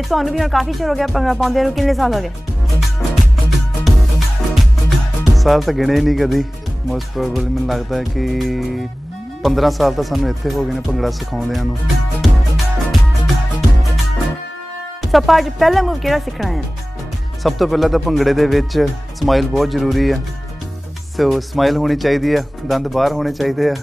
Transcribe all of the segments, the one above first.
ਤੇ ਤੁਹਾਨੂੰ ਵੀ ਹੁਣ ਕਾਫੀ ਚਿਰ ਹੋ ਗਿਆ ਭੰਗੜਾ ਪਾਉਂਦੇ ਨੂੰ, ਕਿੰਨੇ ਸਾਲ ਹੋ ਗਏ? ਸਾਲ ਤਾਂ ਗਿਣੇ ਨਹੀਂ ਕਦੀ। ਮੋਸਟ ਪ੍ਰੋਬੇਬਲੀ ਮੈਨੂੰ ਲੱਗਦਾ ਹੈ ਕਿ 15 ਸਾਲ ਤਾਂ ਸਾਨੂੰ ਇੱਥੇ ਹੋ ਗਏ ਨੇ ਭੰਗੜਾ ਸਿਖਾਉਂਦਿਆਂ ਨੂੰ। ਸੋ ਅੱਜ ਪਹਿਲਾ ਮੂਵ ਕਿਹੜਾ ਸਿੱਖਣਾ ਹੈ? ਸਭ ਤੋਂ ਪਹਿਲਾਂ ਤਾਂ ਭੰਗੜੇ ਦੇ ਵਿੱਚ ਸਮਾਈਲ ਬਹੁਤ ਜ਼ਰੂਰੀ ਹੈ। ਸੋ ਸਮਾਈਲ ਹੋਣੀ ਚਾਹੀਦੀ ਆ, ਦੰਦ ਬਾਹਰ ਹੋਣੇ ਚਾਹੀਦੇ ਆ।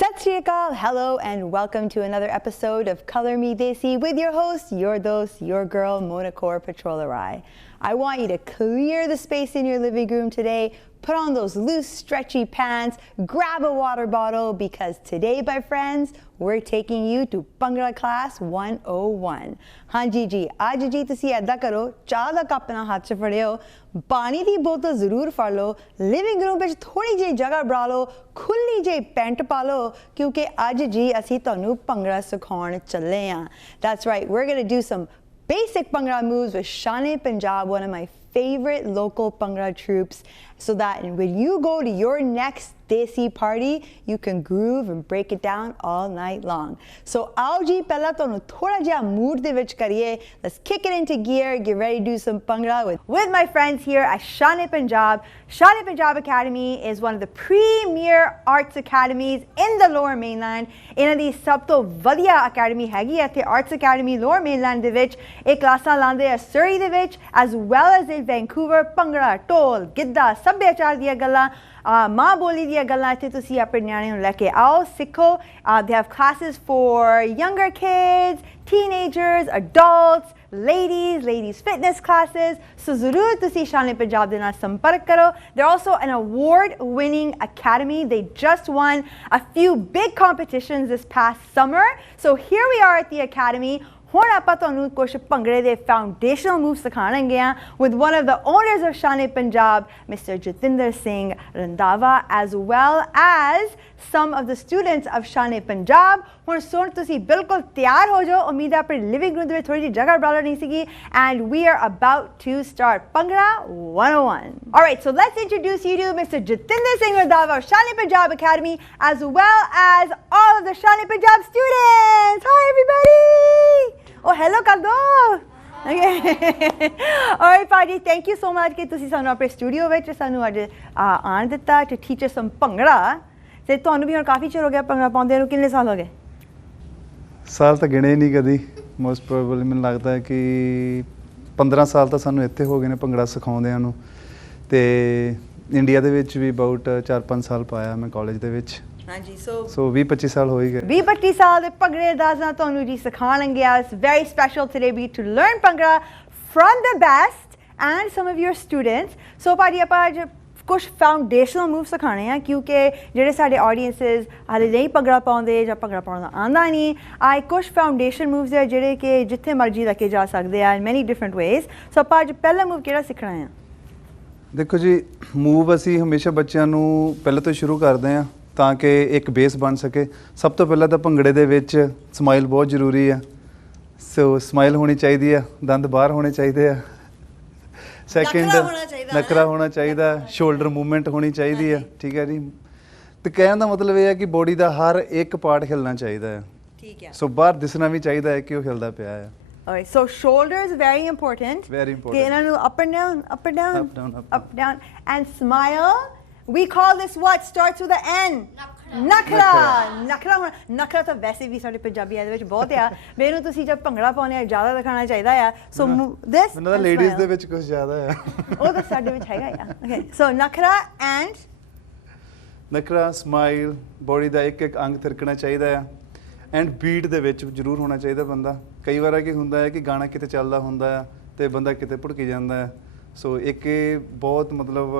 Sat Shri Akal, hello and welcome to another episode of Color Me Desi with your host, your dose, your girl, Mona Kaur Patrola Rai. I want you to clear the space in your living room today, put on those loose, stretchy pants, grab a water bottle, because today, my friends, we're taking you to Bhangra Class 101. ਹਾਂਜੀ ਜੀ, ਅੱਜ ਜੀ ਤੁਸੀਂ ਐਦਾਂ ਕਰੋ, ਚਾਹ ਦਾ cup ਨਾ ਹੱਥ 'ਚ ਫੜਿਓ, ਪਾਣੀ ਦੀ ਬੋਤਲ ਜ਼ਰੂਰ ਫੜ ਲਓ, ਲਿਵਿੰਗ ਰੂਮ ਵਿੱਚ ਥੋੜੀ ਜਿਹੀ ਜਗ੍ਹਾ ਬਣਾ ਲਓ, ਖੁੱਲੀ ਜਿਹੀ ਪੈਂਟ ਪਾ ਲਓ, ਕਿਉਂਕਿ ਅੱਜ ਜੀ ਅਸੀਂ ਤੁਹਾਨੂੰ ਭੰਗੜਾ ਸਿਖਾਉਣ ਚੱਲੇ ਹਾਂ। That's right, we're going to do some basic Bhangra moves with Shane Punjab, one of my favorite local Bhangra troupes, so that when you go to your next Desi party, you can groove and break it down all night long. So aao ji, pehla tonu thoda jiha mood de vich kariye. Let's kick it into gear, get ready to do some Bhangra with my friends here at Shane Punjab. Shane Punjab Academy is one of the premier arts academies in the Lower Mainland. Inna di sab to vadiya academy hegi hai ithe Arts Academy Lower Mainland de vich. Ek classes laande hai Surrey de vich as well as in Vancouver. Bhangra, ਢੋਲ, ਗਿੱਧਾ, ਸੱਭਿਆਚਾਰ ਦੀਆਂ ਗੱਲਾਂ, ਮਾਂ ਬੋਲੀ ਦੀਆਂ ਗੱਲਾਂ ਇੱਥੇ ਤੁਸੀਂ ਆਪਣੇ ਨਿਆਣੇ ਨੂੰ ਲੈ ਕੇ ਆਓ, ਸਿੱਖੋ। They have classes for younger kids, teenagers, adults, ladies fitness classes. So ਜ਼ਰੂਰ ਤੁਸੀਂ ਸ਼ਾਨੇ ਪੰਜਾਬ ਦੇ ਨਾਲ ਸੰਪਰਕ ਕਰੋ। They're also an award-winning academy. They just won a few big competitions this past summer. So here we are at the academy. ਹੁਣ ਆਪਾਂ ਤੁਹਾਨੂੰ ਕੁਝ ਭੰਗੜੇ ਦੇ ਫਾਊਂਡੇਸ਼ਨਲ ਮੂਵ ਸਿਖਾਣਗੇ ਆ with one of the owners of Shane Punjab, Mr. Jatinder Singh Randhawa, as well as some of the students of Shane Punjab. ਹੁਣ ਸੁਣ ਤੁਸੀਂ ਬਿਲਕੁਲ ਤਿਆਰ ਹੋ ਜਾਓ। ਉਮੀਦ ਹੈ ਆਪਣੇ ਲਿਵਿੰਗ ਰੂਮ ਦੇ ਵਿੱਚ ਥੋੜੀ ਜਿਹੀ ਜਗ੍ਹਾ ਬਣਾ ਨਹੀਂ ਸੀਗੀ। And we are about to start Bhangra 101. All right, so let's introduce you to Mr. Jatinder Singh Randhawa of Shane Punjab Academy, as well as all of the Shane Punjab students. Hi, everybody. Oh, hello ਕਰ ਦੋ। Okay. All right, Paji, thank you so much ਕਿ ਤੁਸੀਂ ਸਾਨੂੰ ਆਪਣੇ studio ਵਿੱਚ ਸਾਨੂੰ ਅੱਜ ਆਣ ਦਿੱਤਾ to teach us some bhangra. ਤੇ ਤੁਹਾਨੂੰ ਵੀ ਹੁਣ ਕਾਫੀ ਚਿਰ ਹੋ ਗਿਆ ਭੰਗੜਾ ਪਾਉਂਦੇ ਨੂੰ, ਕਿੰਨੇ ਸਾਲ ਹੋ ਗਏ? ਸਾਲ ਤਾਂ ਗਿਣੇ ਨਹੀਂ ਕਦੀ। ਮੋਸਟ ਪ੍ਰੋਬੇਬਲੀ ਮੈਨੂੰ ਲੱਗਦਾ ਹੈ ਕਿ 15 ਸਾਲ ਤਾਂ ਸਾਨੂੰ ਇੱਥੇ ਹੋ ਗਏ ਨੇ ਭੰਗੜਾ ਸਿਖਾਉਂਦਿਆਂ ਨੂੰ। ਤੇ ਇੰਡੀਆ ਦੇ ਵਿੱਚ ਵੀ ਅਬਾਊਟ 4-5 ਸਾਲ ਪਾਇਆ ਮੈਂ ਕਾਲਜ ਦੇ ਵਿੱਚ। ਹਾਂਜੀ, ਸੋ 20-25 ਸਾਲ ਹੋ ਹੀ ਗਏ। 20-25 ਸਾਲ ਦੇ ਭੰਗੜੇ ਦਾ ਤੁਹਾਨੂੰ ਜੀ ਸਿਖਾਣਗੇ। It's very special today to learn bhangra from the best and some of your students. So ਭਾਜੀ ਆਪਾਂ ਅੱਜ ਕੁਝ ਫਾਊਂਡੇਸ਼ਨਲ ਮੂਵ ਸਿਖਾਣੇ ਆ, ਕਿਉਂਕਿ ਜਿਹੜੇ ਸਾਡੇ ਆਡੀਅੰਸਿਸ ਹਾਲੇ ਨਹੀਂ ਭੰਗੜਾ ਪਾਉਂਦੇ ਜਾਂ ਭੰਗੜਾ ਪਾਉਣਾ ਆਉਂਦਾ ਨਹੀਂ, ਆਏ ਕੁਝ ਫਾਊਂਡੇਸ਼ਨ ਮੂਵਸ ਆ ਜਿਹੜੇ ਕਿ ਜਿੱਥੇ ਮਰਜ਼ੀ ਲੈ ਕੇ ਜਾ ਸਕਦੇ ਆ in many different ways. ਸੋ ਆਪਾਂ ਅੱਜ ਪਹਿਲਾ ਮੂਵ ਕਿਹੜਾ ਸਿੱਖਣਾ ਆ? ਦੇਖੋ ਜੀ, ਮੂਵ ਅਸੀਂ ਹਮੇਸ਼ਾ ਬੱਚਿਆਂ ਨੂੰ ਪਹਿਲਾਂ ਤੋਂ ਸ਼ੁਰੂ ਕਰਦੇ ਹਾਂ ਤਾਂ ਕਿ ਇੱਕ ਬੇਸ ਬਣ ਸਕੇ। ਸਭ ਤੋਂ ਪਹਿਲਾਂ ਤਾਂ ਭੰਗੜੇ ਦੇ ਵਿੱਚ ਸਮਾਈਲ ਬਹੁਤ ਜ਼ਰੂਰੀ ਆ। ਸੋ ਸਮਾਈਲ ਹੋਣੀ ਚਾਹੀਦੀ ਆ, ਦੰਦ ਬਾਹਰ ਹੋਣੇ ਚਾਹੀਦੇ ਆ। ਸੈਕਿੰਡ, ਨਕਰਾ ਹੋਣਾ ਚਾਹੀਦਾ, ਸ਼ੋਲਡਰ ਮੂਵਮੈਂਟ ਹੋਣੀ ਚਾਹੀਦੀ ਆ। ਠੀਕ ਹੈ ਜੀ। ਤੇ ਕਹਿਣ ਦਾ ਮਤਲਬ ਇਹ ਹੈ ਕਿ ਬੋਡੀ ਦਾ ਹਰ ਇੱਕ ਪਾਰਟ ਹਿਲਣਾ ਚਾਹੀਦਾ ਹੈ। ਠੀਕ ਹੈ। ਸੋ ਬਾਹਰ ਦਿਸਣਾ ਵੀ ਚਾਹੀਦਾ ਹੈ ਕਿ ਉਹ ਹਿਲਦਾ ਪਿਆ ਹੈ। Alright, so shoulders very important. Very important. ਕਿ ਇਹਨਾਂ ਨੂੰ up and down, up and down, up down, up down, and smile. We call this what starts with an N. ਨਖਰਾ। ਨਖਰਾ ਤਾਂ ਵੈਸੇ ਵੀ ਸਾਡੇ ਪੰਜਾਬੀਆਂ ਦੇ ਵਿੱਚ ਬਹੁਤ ਆ। ਮੈਨੂੰ ਤੁਸੀਂ ਜਦ ਭੰਗੜਾ ਪਾਉਂਦੇ ਆ ਜ਼ਿਆਦਾ ਦਿਖਾਉਣਾ ਚਾਹੀਦਾ ਆ। ਸੋ this ਮੈਨੂੰ ਤਾਂ ਲੇਡੀਜ਼ ਦੇ ਵਿੱਚ ਕੁਝ ਜ਼ਿਆਦਾ ਆ। ਉਹ ਤਾਂ ਸਾਡੇ ਵਿੱਚ ਹੈਗਾ ਆ। ਓਕੇ, ਸੋ ਨਖਰਾ ਐਂਡ ਨਖਰਾ, ਸਮਾਈਲ, ਬੋਡੀ ਦਾ ਇੱਕ ਇੱਕ ਅੰਗ ਥਿਰਕਣਾ ਚਾਹੀਦਾ ਆ। ਐਂਡ ਬੀਟ ਦੇ ਵਿੱਚ ਜ਼ਰੂਰ ਹੋਣਾ ਚਾਹੀਦਾ ਬੰਦਾ। ਕਈ ਵਾਰ ਕੀ ਹੁੰਦਾ ਹੈ ਕਿ ਗਾਣਾ ਕਿਤੇ ਚੱਲਦਾ ਹੁੰਦਾ ਆ ਤੇ ਬੰਦਾ ਕਿਤੇ ਭੁੜਕੀ ਜਾਂਦਾ ਹੈ। ਸੋ ਇੱਕ ਬਹੁਤ ਮਤਲਬ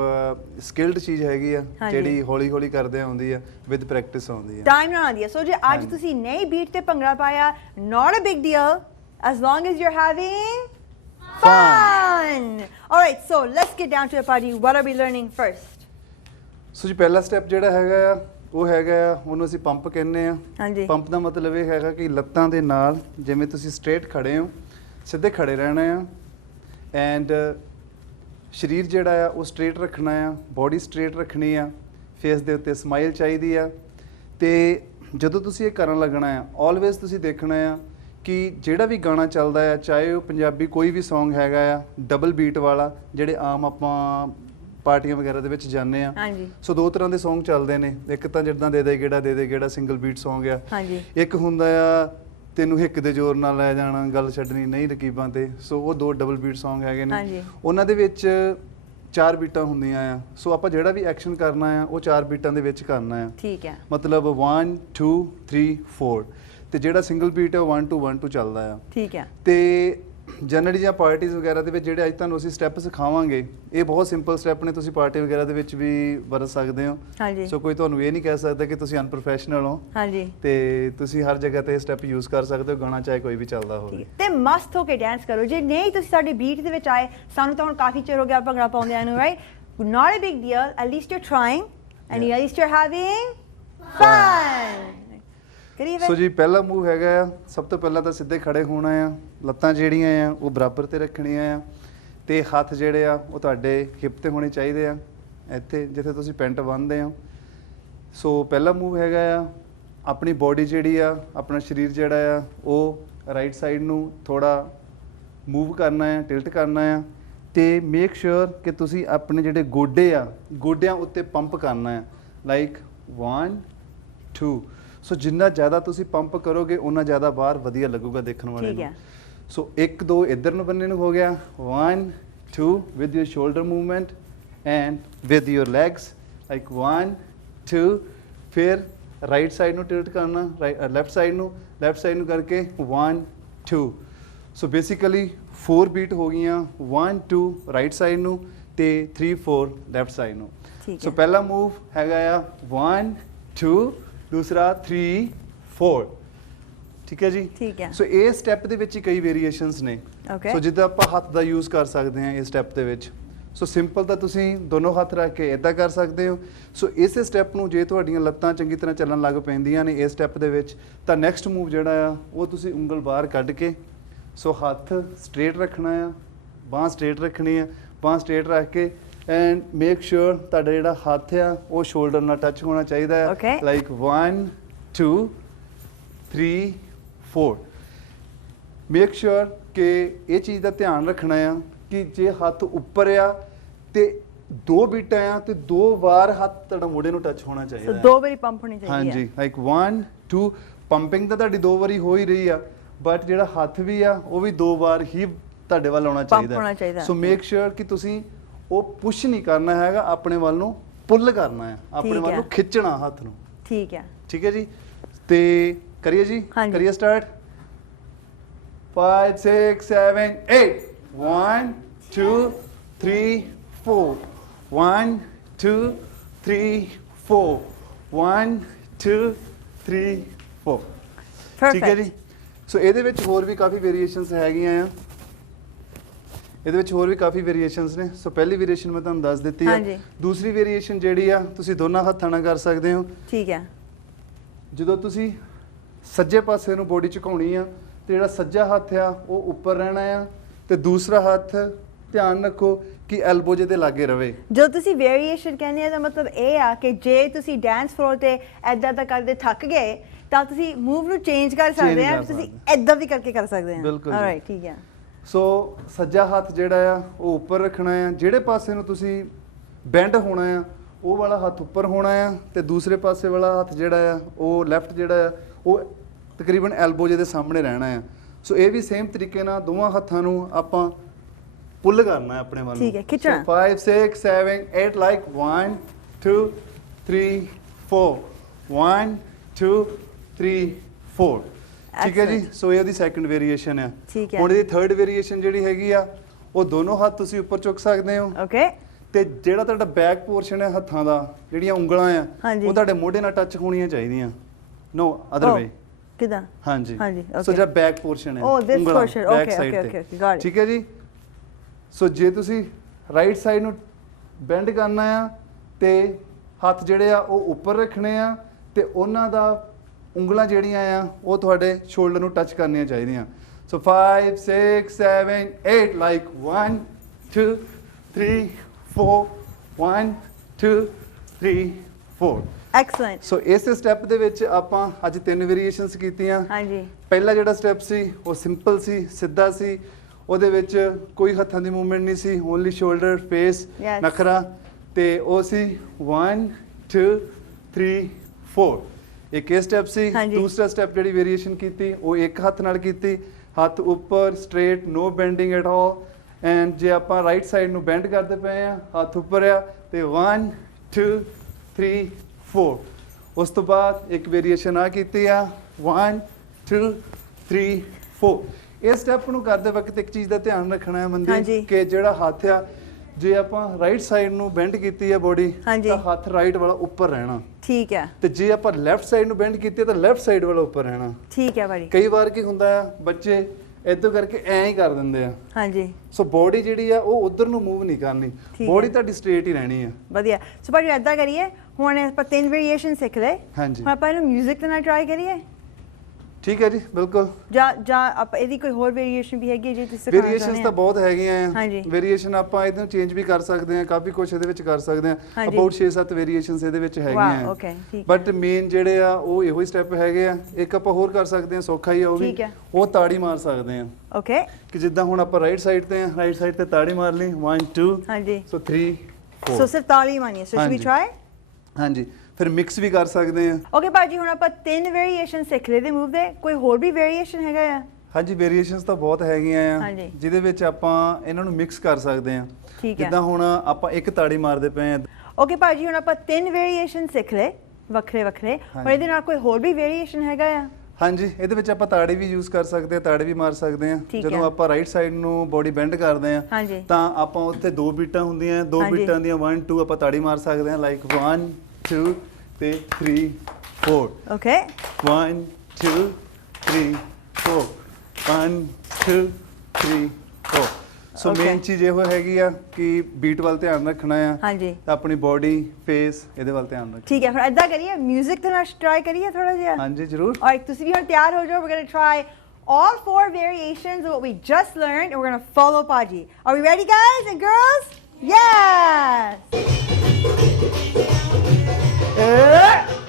ਸਕਿਲਡ ਚੀਜ਼ ਹੈਗੀ ਆ ਜਿਹੜੀ ਹੌਲੀ ਹੌਲੀ ਕਰਦੇ ਆਉਂਦੀ ਆ, ਵਿਦ ਪ੍ਰੈਕਟਿਸ ਆਉਂਦੀ ਆ, ਟਾਈਮ ਨਾਲ ਆਉਂਦੀ ਆ। ਸੋ ਜੇ ਅੱਜ ਤੁਸੀਂ ਨਈ ਬੀਟ ਤੇ ਭੰਗੜਾ ਪਾਇਆ, not a big deal as long as you're having fun. All right, so let's get down to it, Paji. What are we learning first? ਸੋ ਜੀ ਪਹਿਲਾ ਸਟੈਪ ਜਿਹੜਾ ਹੈਗਾ ਆ ਉਹ ਹੈਗਾ ਆ, ਉਹਨੂੰ ਅਸੀਂ ਪੰਪ ਕਹਿੰਦੇ ਆ। ਹਾਂਜੀ। ਪੰਪ ਦਾ ਮਤਲਬ ਇਹ ਹੈਗਾ ਕਿ ਲੱਤਾਂ ਦੇ ਨਾਲ ਜਿਵੇਂ ਤੁਸੀਂ ਸਟ੍ਰੇਟ ਖੜੇ ਹੋ, ਸਿੱਧੇ ਖੜੇ ਰਹਿਣਾ ਆ। ਐਂਡ ਸਰੀਰ ਜਿਹੜਾ ਆ ਉਹ ਸਟ੍ਰੇਟ ਰੱਖਣਾ ਆ, ਬੋਡੀ ਸਟ੍ਰੇਟ ਰੱਖਣੀ ਆ, ਫੇਸ ਦੇ ਉੱਤੇ ਸਮਾਈਲ ਚਾਹੀਦੀ ਆ। ਤੇ ਜਦੋਂ ਤੁਸੀਂ ਇਹ ਕਰਨ ਲੱਗਣਾ ਆ, ਆਲਵੇਜ਼ ਤੁਸੀਂ ਦੇਖਣਾ ਆ ਕਿ ਜਿਹੜਾ ਵੀ ਗਾਣਾ ਚੱਲਦਾ ਆ, ਚਾਹੇ ਉਹ ਪੰਜਾਬੀ ਕੋਈ ਵੀ Song ਹੈਗਾ ਆ ਡਬਲ ਬੀਟ ਵਾਲਾ, ਜਿਹੜੇ ਆਮ ਆਪਾਂ ਪਾਰਟੀਆਂ ਵਗੈਰਾ ਦੇ ਵਿੱਚ ਜਾਂਦੇ ਆ। ਹਾਂਜੀ। ਸੋ ਦੋ ਤਰ੍ਹਾਂ ਦੇ Song ਚੱਲਦੇ ਨੇ, ਇੱਕ ਤਾਂ ਜਿੱਦਾਂ ਦੇ ਦੇ ਗੇੜਾ ਸਿੰਗਲ ਬੀਟ Song ਆ। ਹਾਂਜੀ। ਇੱਕ ਹੁੰਦਾ ਆ ਤੈਨੂੰ ਹਿੱਕ ਦੇ ਜ਼ੋਰ ਨਾਲ ਲੈ ਜਾਣਾ, ਗੱਲ ਛੱਡਣੀ ਨਹੀਂ ਰਕੀਬਾਂ ਤੇ। ਸੋ ਉਹ ਦੋ ਡਬਲ ਬੀਟ Song ਹੈਗੇ ਨੇ। ਹਾਂਜੀ। ਉਹਨਾਂ ਦੇ ਵਿੱਚ 4 ਬੀਟਾਂ ਹੁੰਦੀਆਂ ਆ। ਸੋ ਆਪਾਂ ਜਿਹੜਾ ਵੀ ਐਕਸ਼ਨ ਕਰਨਾ ਆ ਉਹ 4 ਬੀਟਾਂ ਦੇ ਵਿੱਚ ਕਰਨਾ ਆ। ਠੀਕ ਹੈ। ਮਤਲਬ 1 2 3 4 ਤੇ ਜਿਹੜਾ ਸਿੰਗਲ ਬੀਟ ਹੈ ਉਹ 1 2 1 2 ਚੱਲਦਾ ਆ। ਠੀਕ ਹੈ। ਤੇ ਜਨਰਲੀ ਜਾਂ ਪਾਰਟੀਆਂ ਵਗੈਰਾ ਦੇ ਵਿੱਚ ਜਿਹੜੇ ਅੱਜ ਤੁਹਾਨੂੰ ਅਸੀਂ ਸਟੈਪ ਸਿਖਾਵਾਂਗੇ, ਇਹ ਬਹੁਤ ਸਿੰਪਲ ਸਟੈਪ ਨੇ, ਤੁਸੀਂ ਪਾਰਟੀ ਵਗੈਰਾ ਦੇ ਵਿੱਚ ਵੀ ਵਰਤ ਸਕਦੇ ਹੋ। ਹਾਂਜੀ। ਸੋ ਕੋਈ ਤੁਹਾਨੂੰ ਇਹ ਨਹੀਂ ਕਹਿ ਸਕਦਾ ਕਿ ਤੁਸੀਂ ਅਨਪ੍ਰੋਫੈਸ਼ਨਲ ਹੋ। ਹਾਂਜੀ। ਤੇ ਤੁਸੀਂ ਹਰ ਜਗ੍ਹਾ ਤੇ ਇਹ ਸਟੈਪ ਯੂਜ਼ ਕਰ ਸਕਦੇ ਹੋ, ਗਾਣਾ ਚਾਹੇ ਕੋਈ ਵੀ ਚੱਲਦਾ ਹੋਵੇ। ਤੇ ਮਸਤ ਹੋ ਕੇ ਡਾਂਸ ਕਰੋ। ਜੇ ਨਹੀਂ ਤੁਸੀਂ ਸਾਡੀ ਬੀਟ ਦੇ ਵਿੱਚ ਆਏ, ਸਾਨੂੰ ਤਾਂ ਹੁਣ ਕਾਫੀ ਚਿਰ ਹੋ ਗਿਆ ਭੰਗੜਾ ਪਾਉਂਦਿਆਂ ਨੂੰ, right? Not a big deal. At least you're trying, and Yeah. at least you're having fun. ਕਰੀਏ ਸੋ ਜੀ ਪਹਿਲਾ ਮੂਵ ਹੈਗਾ ਆ, ਸਭ ਤੋਂ ਪਹਿਲਾਂ ਤਾਂ ਸਿੱਧੇ ਖੜੇ ਹੋਣਾ ਆ, ਲੱਤਾਂ ਜਿਹੜੀਆਂ ਆ ਉਹ ਬਰਾਬਰ ਤੇ ਰੱਖਣੀਆਂ ਆ, ਤੇ ਹੱਥ ਜਿਹੜੇ ਆ ਉਹ ਤੁਹਾਡੇ ਹਿਪ ਤੇ ਹੋਣੇ ਚਾਹੀਦੇ ਆ, ਇੱਥੇ ਜਿੱਥੇ ਤੁਸੀਂ ਪੈਂਟ ਬੰਨ੍ਹਦੇ ਹੋ। ਸੋ ਪਹਿਲਾ ਮੂਵ ਹੈਗਾ ਆ, ਆਪਣੀ ਬੋਡੀ ਜਿਹੜੀ ਆ, ਆਪਣਾ ਸਰੀਰ ਜਿਹੜਾ ਆ ਉਹ ਰਾਈਟ ਸਾਈਡ ਨੂੰ ਥੋੜਾ ਮੂਵ ਕਰਨਾ ਆ, ਟਿਲਟ ਕਰਨਾ ਆ, ਤੇ ਮੇਕ ਸ਼ੋਰ ਕਿ ਤੁਸੀਂ ਆਪਣੇ ਜਿਹੜੇ ਗੋਡੇ ਆ, ਗੋਡਿਆਂ ਉੱਤੇ ਪੰਪ ਕਰਨਾ ਆ, ਲਾਈਕ 1 2। ਸੋ ਜਿੰਨਾ ਜ਼ਿਆਦਾ ਤੁਸੀਂ ਪੰਪ ਕਰੋਗੇ ਉਨਾ ਜ਼ਿਆਦਾ ਬਾਹਰ ਵਧੀਆ ਲੱਗੂਗਾ ਦੇਖਣ ਵਾਲੇ ਠੀਕ ਨੂੰ। ਹੈ। ਸੋ 1 2 ਇੱਧਰ ਨੂੰ ਬੰਨੇ ਨੂੰ ਹੋ ਗਿਆ, 1 2 with your shoulder movement and with your legs, like 1 2। ਫਿਰ ਰਾਈਟ ਸਾਈਡ ਨੂੰ ਟਿਲਟ ਕਰਨਾ, ਲੈਫਟ ਸਾਈਡ ਨੂੰ ਕਰਕੇ 1 2। ਸੋ ਬੇਸਿਕਲੀ 4 ਬੀਟ ਹੋ ਗਈਆਂ, 1 2 ਰਾਈਟ ਸਾਈਡ ਨੂੰ ਤੇ 3 4 ਲੈਫਟ ਸਾਈਡ ਨੂੰ। ਠੀਕ ਸੋ ਹੈ। ਪਹਿਲਾ ਮੂਵ ਹੈਗਾ ਆ 1 2, ਦੂਸਰਾ 3 4। ਠੀਕ ਹੈ ਜੀ। ਠੀਕ ਹੈ। ਸੋ ਇਹ ਸਟੈਪ ਦੇ ਵਿੱਚ ਹੀ ਕਈ ਵੇਰੀਏਸ਼ਨਸ ਨੇ। Okay. ਸੋ ਜਿੱਦਾਂ ਆਪਾਂ ਹੱਥ ਦਾ ਯੂਜ਼ ਕਰ ਸਕਦੇ ਹਾਂ ਇਸ ਸਟੈਪ ਦੇ ਵਿੱਚ। ਸੋ ਸਿੰਪਲ ਤਾਂ ਤੁਸੀਂ ਦੋਨੋਂ ਹੱਥ ਰੱਖ ਕੇ ਇਦਾਂ ਕਰ ਸਕਦੇ ਹੋ। ਸੋ ਇਸੇ ਸਟੈਪ ਨੂੰ ਜੇ ਤੁਹਾਡੀਆਂ ਲੱਤਾਂ ਚੰਗੀ ਤਰ੍ਹਾਂ ਚੱਲਣ ਲੱਗ ਪੈਂਦੀਆਂ ਨੇ ਇਸ ਸਟੈਪ ਦੇ ਵਿੱਚ, ਤਾਂ ਨੈਕਸਟ ਮੂਵ ਜਿਹੜਾ ਆ ਉਹ ਤੁਸੀਂ ਉਂਗਲ ਬਾਹਰ ਕੱਢ ਕੇ, ਸੋ ਹੱਥ ਸਟ੍ਰੇਟ ਰੱਖਣਾ ਆ, ਬਾਂਹ ਸਟ੍ਰੇਟ ਰੱਖਣੀ ਆ, ਬਾਂਹ ਸਟ੍ਰੇਟ ਰੱਖ ਕੇ ਐਂਡ ਮੇਕ ਸ਼ੋਰ ਤੁਹਾਡਾ ਜਿਹੜਾ ਹੱਥ ਆ ਉਹ ਸ਼ੋਲਡਰ ਨਾਲ ਟੱਚ ਹੋਣਾ ਚਾਹੀਦਾ ਹੈ। Okay. ਲਾਈਕ 1 2 3 4। ਮੇਕ ਸ਼ੋਰ ਕਿ ਇਹ ਚੀਜ਼ ਦਾ ਧਿਆਨ ਰੱਖਣਾ ਆ ਕਿ ਜੇ ਹੱਥ ਉੱਪਰ ਆ ਤੇ 2 ਬੀਟਾਂ ਆ ਤੇ 2 ਵਾਰ ਹੱਥ ਤੁਹਾਡਾ ਮੋਢੇ ਨੂੰ ਟੱਚ ਹੋਣਾ ਸੋ ਚਾਹੀਦਾ ਹੈ। 2 ਵਾਰੀ ਪੰਪ ਹੋਣੀ ਚਾਹੀਦੀ ਹੈ। ਹਾਂਜੀ, ਲਾਈਕ 1 2। ਪੰਪਿੰਗ ਤਾਂ ਤੁਹਾਡੀ 2 ਵਾਰੀ ਹੋ ਹੀ ਰਹੀ ਆ, ਬਟ ਜਿਹੜਾ ਹੱਥ ਵੀ ਆ ਉਹ ਵੀ 2 ਵਾਰ ਹੀ ਤੁਹਾਡੇ ਵੱਲ ਆਉਣਾ ਹੋਣਾ ਚਾਹੀਦਾ। ਚਾਹੀਦਾ। ਸੋ ਮੇਕ ਸ਼ੋਰ ਕਿ ਤੁਸੀਂ ਉਹ ਪੁਸ਼ ਨਹੀਂ ਕਰਨਾ ਹੈਗਾ, ਆਪਣੇ ਵੱਲ ਨੂੰ ਪੁੱਲ ਕਰਨਾ ਹੈ, ਆਪਣੇ ਠੀਕ ਵੱਲ ਹੈ। ਨੂੰ ਖਿੱਚਣਾ ਹੱਥ ਨੂੰ। ਠੀਕ ਹੈ। ਠੀਕ ਹੈ ਜੀ। ਤੇ ਕਰੀਏ ਜੀ, ਹਾਂਜੀ। ਕਰੀਏ ਸਟਾਰਟ। 5 6 7 8 1 2 3 4 1 2 3 4 1 2 3 4। ਠੀਕ ਹੈ ਜੀ। ਸੋ ਇਹਦੇ ਵਿੱਚ ਹੋਰ ਵੀ ਕਾਫੀ ਵੇਰੀਏਸ਼ਨਸ ਹੈਗੀਆਂ ਆ, ਇਹਦੇ ਵਿੱਚ ਹੋਰ ਵੀ ਕਾਫੀ ਵੇਰੀਏਸ਼ਨਸ ਨੇ। ਸੋ ਪਹਿਲੀ ਵੇਰੀਏਸ਼ਨ ਮੈਂ ਤੁਹਾਨੂੰ ਦੱਸ ਦਿੱਤੀ ਹਾਂਜੀ। ਹੈ। ਦੂਸਰੀ ਵੇਰੀਏਸ਼ਨ ਜਿਹੜੀ ਆ ਤੁਸੀਂ ਦੋਨਾਂ ਹੱਥਾਂ ਨਾਲ ਕਰ ਸਕਦੇ ਹੋ। ਠੀਕ ਹੈ। ਜਦੋਂ ਤੁਸੀਂ ਸੱਜੇ ਪਾਸੇ ਨੂੰ ਬੋਡੀ ਝੁਕਾਉਣੀ ਆ ਤੇ ਜਿਹੜਾ ਸੱਜਾ ਹੱਥ ਆ ਉਹ ਉੱਪਰ ਰਹਿਣਾ ਆ, ਤੇ ਦੂਸਰਾ ਹੱਥ ਧਿਆਨ ਰੱਖੋ ਕਿ ਐਲਬੋ ਜੇ ਦੇ ਲਾਗੇ ਰਵੇ। ਜਦੋਂ ਤੁਸੀਂ ਵੇਰੀਏਸ਼ਨ ਕਹਿੰਦੇ ਆ ਤਾਂ ਮਤਲਬ ਇਹ ਆ ਕਿ ਜੇ ਤੁਸੀਂ ਡਾਂਸ ਫਲੋਰ ਤੇ ਐਦਾਂ ਤਾਂ ਕਰਦੇ ਥੱਕ ਗਏ ਤਾਂ ਤੁਸੀਂ ਮੂਵ ਨੂੰ ਚੇਂਜ ਕਰ ਸਕਦੇ ਆ, ਤੁਸੀਂ ਐਦਾਂ ਵੀ ਕਰਕੇ ਕਰ ਸਕਦੇ ਆ। ਬਿਲਕੁਲ ਜੀ। ਆਲਰਾਈਟ, ਠੀਕ ਹੈ। ਸੋ ਸੱਜਾ ਹੱਥ ਜਿਹੜਾ ਆ ਉਹ ਉੱਪਰ ਰੱਖਣਾ ਆ, ਜਿਹੜੇ ਪਾਸੇ ਨੂੰ ਤੁਸੀਂ ਬੈਂਡ ਹੋਣਾ ਆ ਉਹ ਵਾਲਾ ਹੱਥ ਉੱਪਰ ਹੋਣਾ ਆ, ਤੇ ਦੂਸਰੇ ਪਾਸੇ ਵਾਲਾ ਹੱਥ ਜਿਹੜਾ ਆ ਉਹ ਲੈਫਟ ਜਿਹੜਾ ਆ ਉਹ ਤਕਰੀਬਨ ਐਲਬੋ ਜੇ ਦੇ ਸਾਹਮਣੇ ਰਹਿਣਾ ਆ। ਸੋ ਇਹ ਵੀ ਸੇਮ ਤਰੀਕੇ ਨਾਲ ਦੋਵਾਂ ਹੱਥਾਂ ਨੂੰ ਆਪਾਂ ਪੁੱਲ ਕਰਨਾ ਹੈ ਆਪਣੇ ਵੱਲ ਨੂੰ। ਠੀਕ ਹੈ, ਖਿੱਚਣਾ। 5 6 7 8 ਲਾਈਕ 1 2 3 4 1 2 3 4। ਠੀਕ ਹੈ ਜੀ। Excellent. ਸੋ ਇਹ ਉਹਦੀ ਸੈਕੰਡ ਵੇਰੀਏਸ਼ਨ ਆ। ਠੀਕ ਹੈ। ਹੁਣ ਇਹਦੀ ਥਰਡ ਵੇਰੀਏਸ਼ਨ ਜਿਹੜੀ ਹੈਗੀ ਆ ਉਹ ਦੋਨੋਂ ਹੱਥ ਤੁਸੀਂ ਉੱਪਰ ਚੁੱਕ ਸਕਦੇ ਹੋ, ਓਕੇ। ਤੇ ਜਿਹੜਾ ਤੁਹਾਡਾ ਬੈਕ ਪੋਰਸ਼ਨ ਹੈ ਹੱਥਾਂ ਦਾ, ਜਿਹੜੀਆਂ ਉਂਗਲਾਂ ਆ ਹਾਂਜੀ। ਉਹ ਤੁਹਾਡੇ ਮੋਢੇ ਨਾਲ ਟੱਚ ਹੋਣੀਆਂ ਚਾਹੀਦੀਆਂ। No other way. ਕਿਦਾਂ? ਹਾਂਜੀ ਹਾਂਜੀ, ਸੋ okay. ਜਿਹੜਾ ਬੈਕ ਪੋਰਸ਼ਨ ਹੈ Oh, this ਉਂਗਲਾਂ, portion. back Okay, side okay, ਤੇ। okay, got it. ਠੀਕ ਹੈ ਜੀ। ਸੋ ਜੇ ਤੁਸੀਂ ਰਾਈਟ ਸਾਈਡ ਨੂੰ ਬੈਂਡ ਕਰਨਾ ਆ ਤੇ ਹੱਥ ਜਿਹੜੇ ਆ ਉਹ ਉੱਪਰ ਰੱਖਣੇ ਆ, ਤੇ ਉਹਨਾਂ ਦਾ ਉਂਗਲਾਂ ਜਿਹੜੀਆਂ ਆ ਉਹ ਤੁਹਾਡੇ ਸ਼ੋਲਡਰ ਨੂੰ ਟੱਚ ਕਰਨੀਆਂ ਚਾਹੀਦੀਆਂ। ਸੋ 5 6 7 8 ਲਾਈਕ 1 2 3 4 1 2 3 4। excellent ਸੋ ਇਸ ਸਟੈਪ ਦੇ ਵਿੱਚ ਆਪਾਂ ਅੱਜ 3 ਵੇਰੀਏਸ਼ਨਸ ਕੀਤੀਆਂ। ਹਾਂਜੀ ਪਹਿਲਾ ਜਿਹੜਾ ਸਟੈਪ ਸੀ ਉਹ ਸਿੰਪਲ ਸੀ, ਸਿੱਧਾ ਸੀ, ਉਹਦੇ ਵਿੱਚ ਕੋਈ ਹੱਥਾਂ ਦੀ ਮੂਵਮੈਂਟ ਨਹੀਂ ਸੀ, ਓਨਲੀ ਸ਼ੋਲਡਰ, ਫੇਸ, Yes. ਨਖਰਾ, ਤੇ ਉਹ ਸੀ 1 2 3 4। ਇੱਕ ਇਹ ਸਟੈਪ ਸੀ। ਹਾਂਜੀ। ਦੂਸਰਾ ਸਟੈਪ ਜਿਹੜੀ ਵੇਰੀਏਸ਼ਨ ਕੀਤੀ ਉਹ ਇੱਕ ਹੱਥ ਨਾਲ ਕੀਤੀ, ਹੱਥ ਉੱਪਰ straight, no bending at all. And ਜੇ ਆਪਾਂ ਰਾਈਟ ਸਾਈਡ ਨੂੰ ਬੈਂਡ ਕਰਦੇ ਪਏ ਆ, ਹੱਥ ਉੱਪਰ ਆ, ਤੇ 1 2 3 4। ਉਸ ਤੋਂ ਬਾਅਦ ਇੱਕ ਵੇਰੀਏਸ਼ਨ ਆ ਕੀਤੀ ਆ 1 2 3 4। ਇਸ ਸਟੈਪ ਨੂੰ ਕਰਦੇ ਵਕਤ ਇੱਕ ਚੀਜ਼ ਦਾ ਧਿਆਨ ਰੱਖਣਾ ਹੈ ਹਾਂਜੀ। ਮਨਦੀਪ, ਕਿ ਜਿਹੜਾ ਹੱਥ ਆ, ਜੇ ਆਪਾਂ ਰਾਈਟ ਸਾਈਡ ਨੂੰ ਬੈਂਡ ਕੀਤੀ ਹੈ ਬੋਡੀ, ਹਾਂਜੀ। ਤਾਂ ਹੱਥ ਰਾਈਟ ਵਾਲਾ ਉੱਪਰ ਰਹਿਣਾ, ਠੀਕ ਹੈ ਤੇ ਜੇ ਆਪਾਂ ਲੈਫਟ ਸਾਈਡ ਨੂੰ ਬੈਂਡ ਕੀਤੀ ਹੈ ਤਾਂ ਲੈਫਟ ਸਾਈਡ ਵਾਲਾ ਉੱਪਰ ਰਹਿਣਾ। ਠੀਕ ਹੈ ਭਾਜੀ ਕਈ ਵਾਰ ਕੀ ਹੁੰਦਾ ਆ, ਬੱਚੇ ਏਦਾਂ ਕਰਕੇ ਐਂ ਹੀ ਕਰ ਦਿੰਦੇ ਆ। ਹਾਂਜੀ ਸੋ ਬੋਡੀ ਜਿਹੜੀ ਆ ਉਹ ਉਧਰ ਨੂੰ ਮੂਵ ਨਹੀਂ ਕਰਨੀ, ਠੀਕ ਬੋਡੀ ਹੈ। ਤੁਹਾਡੀ ਸਟ੍ਰੇਟ ਹੀ ਰਹਿਣੀ ਆ। ਵਧੀਆ। ਸੋ ਭਾਜੀ ਏਦਾਂ ਕਰੀਏ, ਹੁਣ ਆਪਾਂ 3 ਵੇਰੀਏਸ਼ਨ ਸਿੱਖ ਲਏ, ਹਾਂਜੀ। ਹੁਣ ਆਪਾਂ ਇਹਨੂੰ 뮤직 ਦੇ ਨਾਲ ਟਰਾਈ ਕਰੀਏ, ਠੀਕ ਹੈ ਜੀ, ਬਿਲਕੁਲ। ਜਾਂ ਆਪਾਂ ਇਹਦੀ ਕੋਈ ਹੋਰ ਵੇਰੀਏਸ਼ਨ ਵੀ ਹੈਗੀ ਜੇ ਤੁਸੀਂ ਸਿਖਾਉਣਾ ਵੇਰੀਏਸ਼ਨਸ ਚਾਹੁੰਦੇ ਤਾਂ ਆ? ਬਹੁਤ ਹੈਗੀਆਂ ਆ। ਹਾਂਜੀ। ਵੇਰੀਏਸ਼ਨ ਆਪਾਂ ਇਹਨੂੰ ਚੇਂਜ ਵੀ ਕਰ ਸਕਦੇ ਆ, ਕਾਫੀ ਕੁਝ ਇਹਦੇ ਵਿੱਚ ਕਰ ਸਕਦੇ ਆ। ਹਾਂਜੀ। ਅਬਾਊਟ 6-7 ਵੇਰੀਏਸ਼ਨਸ ਇਹਦੇ ਵਿੱਚ ਹੈਗੀਆਂ ਵਾਹ, ਆ। ਓਕੇ, ਠੀਕ ਹੈ। ਬਟ ਮੇਨ ਜਿਹੜੇ ਆ ਉਹ ਇਹੋ ਹੀ ਸਟੈਪ ਹੈਗੇ ਆ। ਇੱਕ ਆਪਾਂ ਹੋਰ ਕਰ ਸਕਦੇ ਆ, ਸੌਖਾ ਹੀ ਆ ਉਹ ਵੀ, ਠੀਕ ਹੈ। ਉਹ ਤਾੜੀ ਮਾਰ ਸਕਦੇ ਆ। ਓਕੇ ਕਿ ਜਿੱਦਾਂ ਹੁਣ ਆਪਾਂ ਰਾਈਟ ਸਾਈਡ ਤੇ ਆ, ਰਾਈਟ ਸਾਈਡ ਤੇ ਤਾੜੀ ਮਾਰ ਲਈ 1 2, ਹਾਂਜੀ। ਸੋ 3 4। ਸੋ ਸਿਰਫ ਤਾਲੀ ਮਾਰਨੀ ਹੈ। ਸੋ ਸ਼ੁਡ ਵੀ ਹਾਂਜੀ। ਟਰਾਈ? ਹਾਂਜੀ, ਫਿਰ ਮਿਕਸ ਵੀ ਕਰ ਸਕਦੇ ਆ। ਓਕੇ ਭਾਜੀ, ਹੁਣ ਆਪਾਂ 3 ਵੇਰੀਏਸ਼ਨ ਸਿੱਖ ਲਏ ਦੇ ਮੂਵ ਦੇ, ਕੋਈ ਹੋਰ ਵੀ ਵੇਰੀਏਸ਼ਨ ਹੈਗਾ ਆ? ਹਾਂਜੀ, ਵੇਰੀਏਸ਼ਨਸ ਤਾਂ ਬਹੁਤ ਹੈਗੀਆਂ ਆ, ਹਾਂਜੀ। ਜਿਹਦੇ ਵਿੱਚ ਆਪਾਂ ਇਹਨਾਂ ਨੂੰ ਮਿਕਸ ਕਰ ਸਕਦੇ ਆ। ਠੀਕ ਹੈ। ਜਿੱਦਾਂ ਹੁਣ ਆਪਾਂ ਇੱਕ ਤਾੜੀ ਮਾਰਦੇ ਪਏ ਆ। ਓਕੇ ਭਾਜੀ, ਹੁਣ ਆਪਾਂ 3 ਵੇਰੀਏਸ਼ਨ ਸਿੱਖ ਲਏ ਵੱਖਰੇ ਵੱਖਰੇ, ਪਰ ਇਹਦੇ ਨਾਲ ਕੋਈ ਹੋਰ ਵੀ ਵੇਰੀਏਸ਼ਨ ਹੈਗਾ ਆ? ਹਾਂਜੀ, ਇਹਦੇ ਵਿੱਚ ਆਪਾਂ ਤਾੜੀ ਵੀ ਯੂਜ਼ ਕਰ ਸਕਦੇ ਆ, ਤਾੜੀ ਵੀ ਮਾਰ ਸਕਦੇ ਆ। ਠੀਕ ਜਦੋਂ ਹੈ। ਆਪਾਂ ਰਾਈਟ ਸਾਈਡ ਨੂੰ ਬੋਡੀ ਬੈਂਡ ਕਰਦੇ ਆ, ਹਾਂਜੀ। ਤਾਂ ਆਪਾਂ ਉੱਥੇ 2 ਬੀਟਾਂ ਹੁੰਦੀਆਂ, 2 ਹਾਂਜੀ। ਬੀਟਾਂ ਦੀਆਂ 1 2 ਆਪਾਂ ਤਾੜੀ ਮਾਰ ਸਕਦੇ ਆ, ਲਾਈਕ 1 2 ਤੇ 3 4। ਓਕੇ 1 2 3 4 1 2 3 4। ਸੋ Okay. ਮੇਨ ਚੀਜ਼ ਇਹੋ ਹੈਗੀ ਆ ਕਿ ਬੀਟ ਵੱਲ ਧਿਆਨ ਰੱਖਣਾ ਆ, ਹਾਂਜੀ ਆਪਣੀ ਬੋਡੀ, ਫੇਸ, ਇਹਦੇ ਵੱਲ ਧਿਆਨ ਰੱਖਣਾ। ਠੀਕ ਹੈ। ਫਿਰ ਏਦਾਂ ਕਰੀਏ, 뮤직 ਦੇ ਨਾਲ ਟਰਾਈ ਕਰੀਏ ਥੋੜਾ ਜਿਹਾ। ਹਾਂਜੀ, ਜ਼ਰੂਰ। All right, ਤੁਸੀਂ ਵੀ ਹੁਣ ਤਿਆਰ ਹੋ ਜਾਓ. We're going to try all 4 variations of what we just learned, and we're going to follow Paji. Are we ready, guys and girls? Yes!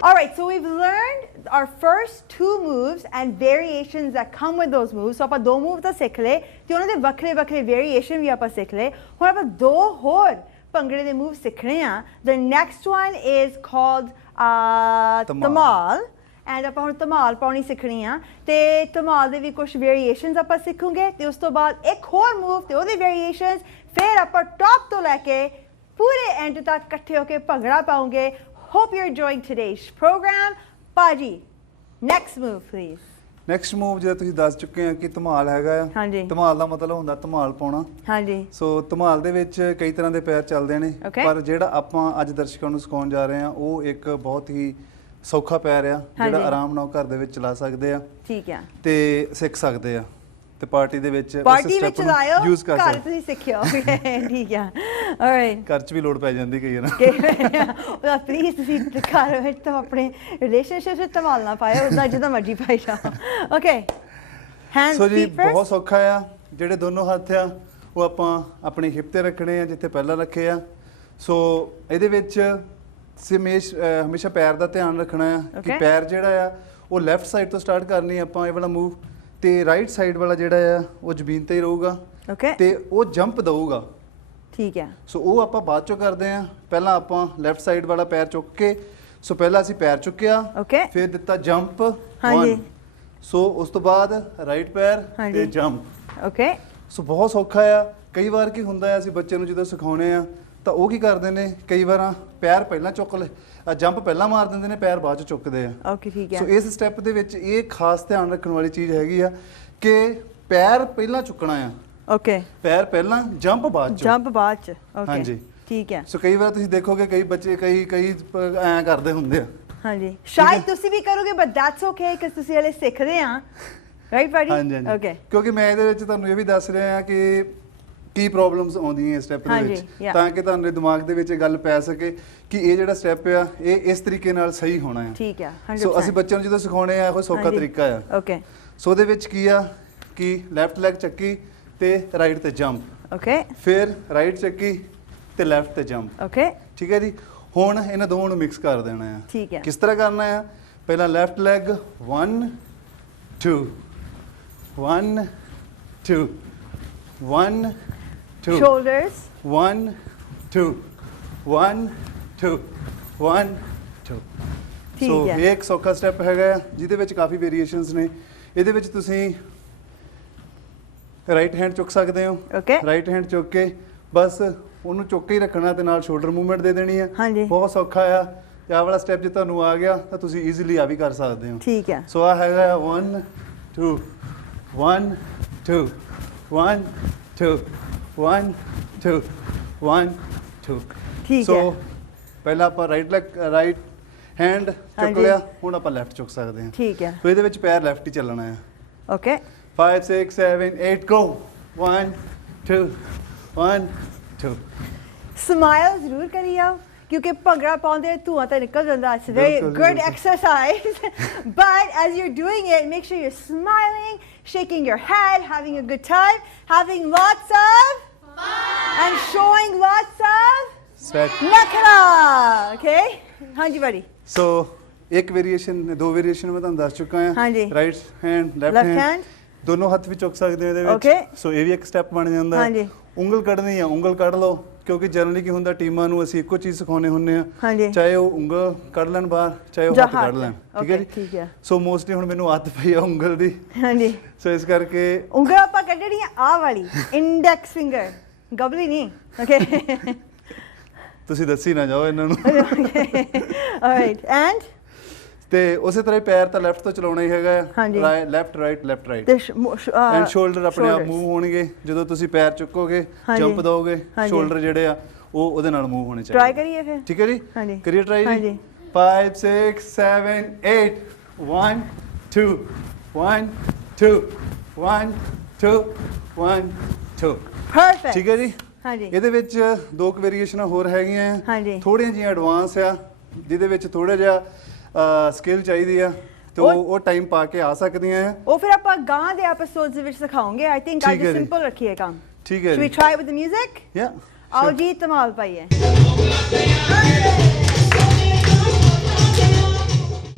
All right, so we've learned our first 2 moves and variations that come with those moves. So ਆਪਾਂ 2 moves ਤਾਂ ਸਿੱਖ ਲਏ ਤੇ ਉਹਨਾਂ ਦੇ ਵੱਖਰੇ ਵੱਖਰੇ variation ਵੀ ਆਪਾਂ ਸਿੱਖ ਲਏ। ਹੁਣ ਆਪਾਂ 2 ਹੋਰ ਭੰਗੜੇ ਦੇ moves ਸਿੱਖਣੇ ਆ. The next one is called Dhamal, and ਆਪਾਂ ਹੁਣ ਧਮਾਲ ਪਾਉਣੀ ਸਿੱਖਣੀ ਆ, ਤੇ ਧਮਾਲ ਦੇ ਵੀ ਕੁਝ ਵੇਰੀਏਸ਼ਨਸ ਆਪਾਂ ਸਿੱਖੂਗੇ, ਤੇ ਉਸ ਤੋਂ ਬਾਅਦ ਇੱਕ ਹੋਰ ਮੂਵ ਤੇ ਉਹਦੇ ਵੇਰੀਏਸ਼ਨਸ, ਫਿਰ ਆਪਾਂ ਟੌਪ ਤੋਂ ਲੈ ਕੇ ਪੂਰੇ ਐਂਡ ਤੱਕ ਇਕੱਠੇ ਹੋ ਕੇ ਭੰਗੜਾ ਪਾਉਂਗੇ। Hope you're enjoying today's program. Paji, next move please. Next move ਜਿਹੜਾ ਤੁਸੀਂ ਦੱਸ ਚੁੱਕੇ ਆ ਕਿ ਧਮਾਲ ਹੈਗਾ ਆ। ਹਾਂਜੀ। ਧਮਾਲ ਦਾ ਮਤਲਬ ਹੁੰਦਾ ਧਮਾਲ ਪਾਉਣਾ। ਹਾਂਜੀ ਸੋ ਧਮਾਲ ਦੇ ਵਿੱਚ ਕਈ ਤਰ੍ਹਾਂ ਦੇ ਪੈਰ ਚੱਲਦੇ ਨੇ, Okay. ਪਰ ਜਿਹੜਾ ਆਪਾਂ ਅੱਜ ਦਰਸ਼ਕਾਂ ਨੂੰ ਸਿਖਾਉਣ ਜਾ ਰਹੇ ਆ ਉਹ ਇੱਕ ਬਹੁਤ ਹੀ ਸੌਖਾ ਪੈਰ ਆ, ਜਿਹੜਾ ਹਾਂਜੀ। ਆਰਾਮ ਨਾਲ ਘਰ ਦੇ ਵਿੱਚ ਚਲਾ ਸਕਦੇ ਆ ਠੀਕ ਹੈ। ਤੇ ਸਿੱਖ ਸਕਦੇ ਆ, ਤੇ ਪਾਰਟੀ ਦੇ ਵਿੱਚ ਪਾਰਟੀ ਵਿੱਚ ਲਾਇਓ, ਯੂਜ਼ ਕਰ ਘਰ ਸਕਦੇ। ਤੁਸੀਂ ਸਿੱਖਿਓ। ਠੀਕ ਹੈ। Alright. ਘਰ 'ਚ ਵੀ ਲੋੜ ਪੈ ਜਾਂਦੀ ਕਈ ਨਾ। ਉਹਦਾ ਪਲੀਜ਼ ਤੁਸੀਂ ਘਰ ਵਿੱਚ ਤਾਂ ਆਪਣੇ ਰਿਲੇਸ਼ਨਸ਼ਿਪ ਵਿੱਚ ਧਮਾਲ ਨਾ ਪਾਇਓ, ਉਦਾਂ ਜਿੱਦਾਂ ਮਰਜ਼ੀ ਪਾਈ ਜਾਓ। ਓਕੇ, ਹੈਂਡ ਸੋ ਜੀ ਫੀਟ ਫਰਸਟ। ਬਹੁਤ ਸੌਖਾ ਆ। ਜਿਹੜੇ ਦੋਨੋਂ ਹੱਥ ਆ ਉਹ ਆਪਾਂ ਆਪਣੀ ਹਿਪ ਤੇ ਰੱਖਣੇ ਆ, ਜਿੱਥੇ ਪਹਿਲਾਂ ਰੱਖੇ ਆ। ਸੋ ਇਹਦੇ ਵਿੱਚ ਹਮੇਸ਼ਾ ਪੈਰ ਦਾ ਧਿਆਨ ਰੱਖਣਾ ਆ ਕਿ Okay. ਪੈਰ ਜਿਹੜਾ ਆ ਉਹ ਲੈਫਟ ਸਾਈਡ ਤੋਂ ਸਟਾਰਟ ਕਰਨੀ ਆਪਾਂ ਇਹ ਵਾਲਾ ਮੂਵ, ਤੇ ਰਾਈਟ ਸਾਈਡ ਵਾਲਾ ਜਿਹੜਾ ਆ ਉਹ ਜ਼ਮੀਨ ਤੇ ਹੀ ਰਹੂਗਾ, ਓਕੇ ਤੇ ਉਹ ਜੰਪ ਦਊਗਾ। ਠੀਕ ਹੈ। ਸੋ ਉਹ ਆਪਾਂ ਬਾਅਦ ਚੋਂ ਕਰਦੇ ਆ। ਪਹਿਲਾਂ ਆਪਾਂ ਲੈਫਟ ਸਾਈਡ ਵਾਲਾ ਪੈਰ ਚੁੱਕ ਕੇ, ਸੋ ਪਹਿਲਾਂ ਅਸੀਂ ਪੈਰ ਚੁੱਕਿਆ, Okay. ਫਿਰ ਦਿੱਤਾ ਜੰਪ ਹਾਂਜੀ। 1, ਸੋ ਉਸ ਤੋਂ ਬਾਅਦ ਰਾਈਟ ਪੈਰ ਹਾਂਜੀ। ਤੇ ਜੰਪ। ਓਕੇ ਸੋ ਬਹੁਤ ਸੌਖਾ ਆ। ਕਈ ਵਾਰ ਕੀ ਹੁੰਦਾ ਆ, ਅਸੀਂ ਬੱਚੇ ਨੂੰ ਜਦੋਂ ਸਿਖਾਉਣੇ ਆ ਤਾਂ ਉਹ ਕੀ ਕਰਦੇ ਨੇ, ਕਈ ਵਾਰਾਂ ਪੈਰ ਪਹਿਲਾਂ ਚੁੱਕ ਲੈ, ਜੰਪ ਪਹਿਲਾਂ ਮਾਰ ਦਿੰਦੇ ਨੇ, ਪੈਰ ਬਾਅਦ ਚ ਚੁੱਕਦੇ ਆ। ਓਕੇ ਠੀਕ ਸੋ ਹੈ। ਇਸ ਸਟੈਪ ਦੇ ਵਿੱਚ ਇਹ ਖਾਸ ਧਿਆਨ ਰੱਖਣ ਵਾਲੀ ਚੀਜ਼ ਹੈਗੀ ਆ ਕਿ ਪੈਰ ਪਹਿਲਾਂ ਚੁੱਕਣਾ ਆ, ਓਕੇ ਪੈਰ ਪਹਿਲਾਂ, ਜੰਪ ਬਾਅਦ ਚ। ਜੰਪ ਬਾਅਦ ਚ। ਓਕੇ ਹਾਂਜੀ। ਠੀਕ ਹੈ। ਸੋ ਕਈ ਵਾਰ ਤੁਸੀਂ ਦੇਖੋਗੇ ਕਈ ਬੱਚੇ ਕਈ ਐਂ ਕਰਦੇ ਹੁੰਦੇ ਆ। ਹਾਂਜੀ, ਸ਼ਾਇਦ ਤੁਸੀਂ ਵੀ ਕਰੋਗੇ, ਬਟ ਦੈਟਸ ਓਕੇ, ਕਿ ਤੁਸੀਂ ਹਲੇ ਸਿੱਖਦੇ ਆ, ਰਾਈਟ ਭਾਜੀ? ਹਾਂਜੀ ਹਾਂਜੀ। ਓਕੇ ਕਿਉਂਕਿ ਮੈਂ ਇਹਦੇ ਵਿੱਚ ਤੁਹਾਨੂੰ ਇਹ ਵੀ ਦੱਸ ਰਿਹਾ ਆ ਕਿ ਕੀ ਪ੍ਰੋਬਲਮਸ ਆਉਂਦੀਆਂ ਇਸ ਸਟੈਪ ਦੇ ਹਾਂਜੀ, ਵਿੱਚ, yeah. ਤਾਂ ਕਿ ਤੁਹਾਨੂੰ ਦਿਮਾਗ ਦੇ ਵਿੱਚ ਇਹ ਗੱਲ ਪੈ ਸਕੇ ਕਿ ਇਹ ਜਿਹੜਾ ਸਟੈਪ ਆ ਇਹ ਇਸ ਤਰੀਕੇ ਨਾਲ ਸਹੀ ਹੋਣਾ ਹੈ। ਠੀਕ ਹੈ। 100%। ਸੋ ਅਸੀਂ ਬੱਚਿਆਂ ਨੂੰ ਜਦੋਂ ਸਿਖਾਉਣੇ ਆ ਇਹੋ ਸੌਖਾ ਹਾਂਜੀ। ਤਰੀਕਾ ਆ। ਓਕੇ ਸੋ ਉਹਦੇ ਵਿੱਚ ਕੀ ਆ ਕਿ ਲੈਫਟ ਲੈਗ ਚੱਕੀ ਤੇ ਰਾਈਟ ਤੇ ਜੰਪ, ਓਕੇ ਫਿਰ ਰਾਈਟ ਚੱਕੀ ਤੇ ਲੈਫਟ ਤੇ ਜੰਪ। ਓਕੇ ਠੀਕ ਹੈ ਜੀ। ਹੁਣ ਇਹਨਾਂ ਦੋਵਾਂ ਨੂੰ ਮਿਕਸ ਕਰ ਦੇਣਾ ਆ। ਠੀਕ ਹੈ। ਕਿਸ ਤਰ੍ਹਾਂ ਕਰਨਾ ਆ? ਪਹਿਲਾਂ ਲੈਫਟ ਲੈਗ 1 2 1 2 1 2 shoulders 1 2 1 2 1 2 ਠੀਕ ਸੋ ਹੈ। ਇਹ ਇੱਕ ਸੌਖਾ ਸਟੈਪ ਹੈਗਾ ਆ, ਜਿਹਦੇ ਵਿੱਚ ਕਾਫੀ ਵੇਰੀਏਸ਼ਨਸ ਨੇ। ਇਹਦੇ ਵਿੱਚ ਤੁਸੀਂ ਰਾਈਟ ਹੈਂਡ ਚੁੱਕ ਸਕਦੇ ਹੋ। ਓਕੇ ਰਾਈਟ ਹੈਂਡ ਚੁੱਕ ਕੇ ਬਸ ਉਹਨੂੰ ਚੁੱਕ ਕੇ ਹੀ ਰੱਖਣਾ ਤੇ ਨਾਲ ਸ਼ੋਲਡਰ ਮੂਵਮੈਂਟ ਦੇ ਦੇਣੀ ਆ। ਹਾਂਜੀ। ਬਹੁਤ ਸੌਖਾ ਆ। ਤੇ ਆਹ ਵਾਲਾ ਸਟੈਪ ਜੇ ਤੁਹਾਨੂੰ ਆ ਗਿਆ ਤਾਂ ਤੁਸੀਂ ਈਜ਼ੀਲੀ ਆ ਵੀ ਕਰ ਸਕਦੇ ਹੋ। ਠੀਕ ਹੈ। ਸੋ ਆ ਹੈਗਾ 1 2 1 2 1 2 1 2 1 2 ਠੀਕ ਸੋ ਹੈ। ਪਹਿਲਾਂ ਆਪਾਂ ਰਾਈਟ ਹੈਂਡ ਚੁੱਕ ਹਾਂਜੀ। ਲਿਆ, ਹੁਣ ਆਪਾਂ ਲੈਫਟ ਚੁੱਕ ਸਕਦੇ ਹਾਂ। ਠੀਕ ਹੈ। ਸੋ ਇਹਦੇ ਵਿੱਚ ਪੈਰ ਲੈਫਟ ਹੀ ਚੱਲਣਾ ਹੈ। ਓਕੇ 5 6 7 8 go 1 2 1 2 ਸਮਾਈਲ ਜ਼ਰੂਰ ਕਰੀ ਜਾਓ ਕਿਉਂਕਿ ਭੰਗੜਾ ਪਾਉਂਦੇ ਧੂਆਂ ਤਾਂ ਨਿਕਲ ਜਾਂਦਾ। ਇਟਸ ਵੈਰੀ ਬਿਲਕੁਲ ਜੀ, ਗੁੱਡ ਬਿਲਕੁਲ। Exercise but as you are doing it make sure you are smiling, shaking your head, having a good time, having lots of fun and showing lots of sweat. nakra. Okay? ਹਾਂਜੀ buddy. ਸੋ ਇੱਕ variation, ਦੋ variation ਮੈਂ ਤੁਹਾਨੂੰ ਦੱਸ ਚੁੱਕਾ ਹਾਂ। ਹਾਂਜੀ। Right hand Left left hand. Hand ਦੋਨੋਂ ਹੱਥ ਵੀ ਚੁੱਕ ਸਕਦੇ ਹੋ ਇਹਦੇ ਵਿੱਚ। Okay. ਸੋ ਇਹ ਵੀ ਇੱਕ ਸਟੈਪ ਬਣ ਜਾਂਦਾ ਹੈ। ਹਾਂਜੀ। ਉਂਗਲ ਕੱਢਣੀ ਆ, ਉਂਗਲ ਕੱਢ ਲਓ, ਕਿਉਂਕਿ ਜਨਰਲੀ ਕੀ ਹੁੰਦਾ ਟੀਮਾਂ ਨੂੰ ਅਸੀਂ ਇੱਕੋ ਚੀਜ਼ ਸਿਖਾਉਂਦੇ ਹੁੰਦੇ ਆ। ਹਾਂਜੀ। ਚਾਹੇ ਉਹ ਉਂਗਲ ਕੱਢ ਲੈਣ ਬਾਹਰ, ਚਾਹੇ ਉਹ ਜਾਂ ਹੱਥ ਕੱਢ ਲੈਣ। ਠੀਕ ਹੈ Okay, ਜੀ। ਠੀਕ ਹੈ। ਸੋ ਮੋਸਟਲੀ ਹੁਣ ਮੈਨੂੰ ਆਦਤ ਪਈ ਆ ਉਂਗਲ ਦੀ, ਹਾਂਜੀ ਸੋ ਇਸ ਕਰਕੇ ਉਂਗਲ ਆਪਾਂ ਕੱਢਣੀ ਆ ਆਹ ਵਾਲੀ ਇੰਡੈਕਸ ਫਿੰਗਰ, ਗਬਲੀ ਨਹੀਂ। ਓਕੇ ਤੁਸੀਂ ਦੱਸੀ ਨਾ ਜਾਓ ਇਹਨਾਂ ਨੂੰ। ਆਲਰਾਈਟ ਐਂਡ ਤੇ ਉਸੇ ਤਰ੍ਹਾਂ ਹੀ ਪੈਰ ਤਾਂ ਲੈਫਟ ਤੋਂ ਚਲਾਉਣਾ ਹੀ ਹੈਗਾ ਹਾਂਜੀ। ਆ। ਲੈਫਟ ਰਾਈਟ ਲੈਫਟ ਰਾਈਟ ਤੇ ਐਂਡ ਸ਼ੋਲਡਰ ਆਪਣੇ ਆਪ ਮੂਵ ਹੋਣਗੇ ਜਦੋਂ ਤੁਸੀਂ ਪੈਰ ਚੁੱਕੋਗੇ, ਹਾਂਜੀ। ਜੰਪ ਦੋਗੇ, ਹਾਂਜੀ। ਸ਼ੋਲਡਰ ਜਿਹੜੇ ਆ ਉਹ ਉਹਦੇ ਨਾਲ ਮੂਵ ਹੋਣੇ ਚਾਹੀਦੇ। ਟਰਾਈ ਕਰੀਏ ਫਿਰ। ਠੀਕ ਹੈ ਜੀ। ਹਾਂਜੀ। ਕਰੀਏ ਟਰਾਈ ਜੀ। ਹਾਂਜੀ। 5 6 7 8 1 2 1 2 1 2 1 2 ਪਰਫੈਕਟ। ਠੀਕ ਹੈ ਜੀ। ਹਾਂਜੀ ਇਹਦੇ ਵਿੱਚ ਦੋ ਕੁ ਵੇਰੀਏਸ਼ਨਾਂ ਹੋਰ ਹੈਗੀਆਂ ਆ। ਹਾਂਜੀ। ਥੋੜੀਆਂ ਜਿਹੀਆਂ ਐਡਵਾਂਸ ਆ, ਜਿਹਦੇ ਵਿੱਚ ਥੋੜਾ ਜਿਹਾ ਸਕਿੱਲ ਚਾਹੀਦੀ ਆ, ਤੇ ਉਹ ਟਾਈਮ ਪਾ ਕੇ ਆ ਸਕਦੀਆਂ ਆ। ਉਹ ਫਿਰ ਆਪਾਂ ਗਾਂ ਦੇ ਐਪੀਸੋਡਸ ਦੇ ਵਿੱਚ ਸਿਖਾਉਂਗੇ। ਆਈ ਥਿੰਕ ਅੱਜ ਠੀਕ ਹੈ ਜੀ। ਸਿੰਪਲ ਰੱਖੀਏ ਕੰਮ। ਠੀਕ ਹੈ Should we ਜੀ। try it with the music? ਯਾ ਆਓ ਜੀ ਧਮਾਲ ਪਾਈਏ।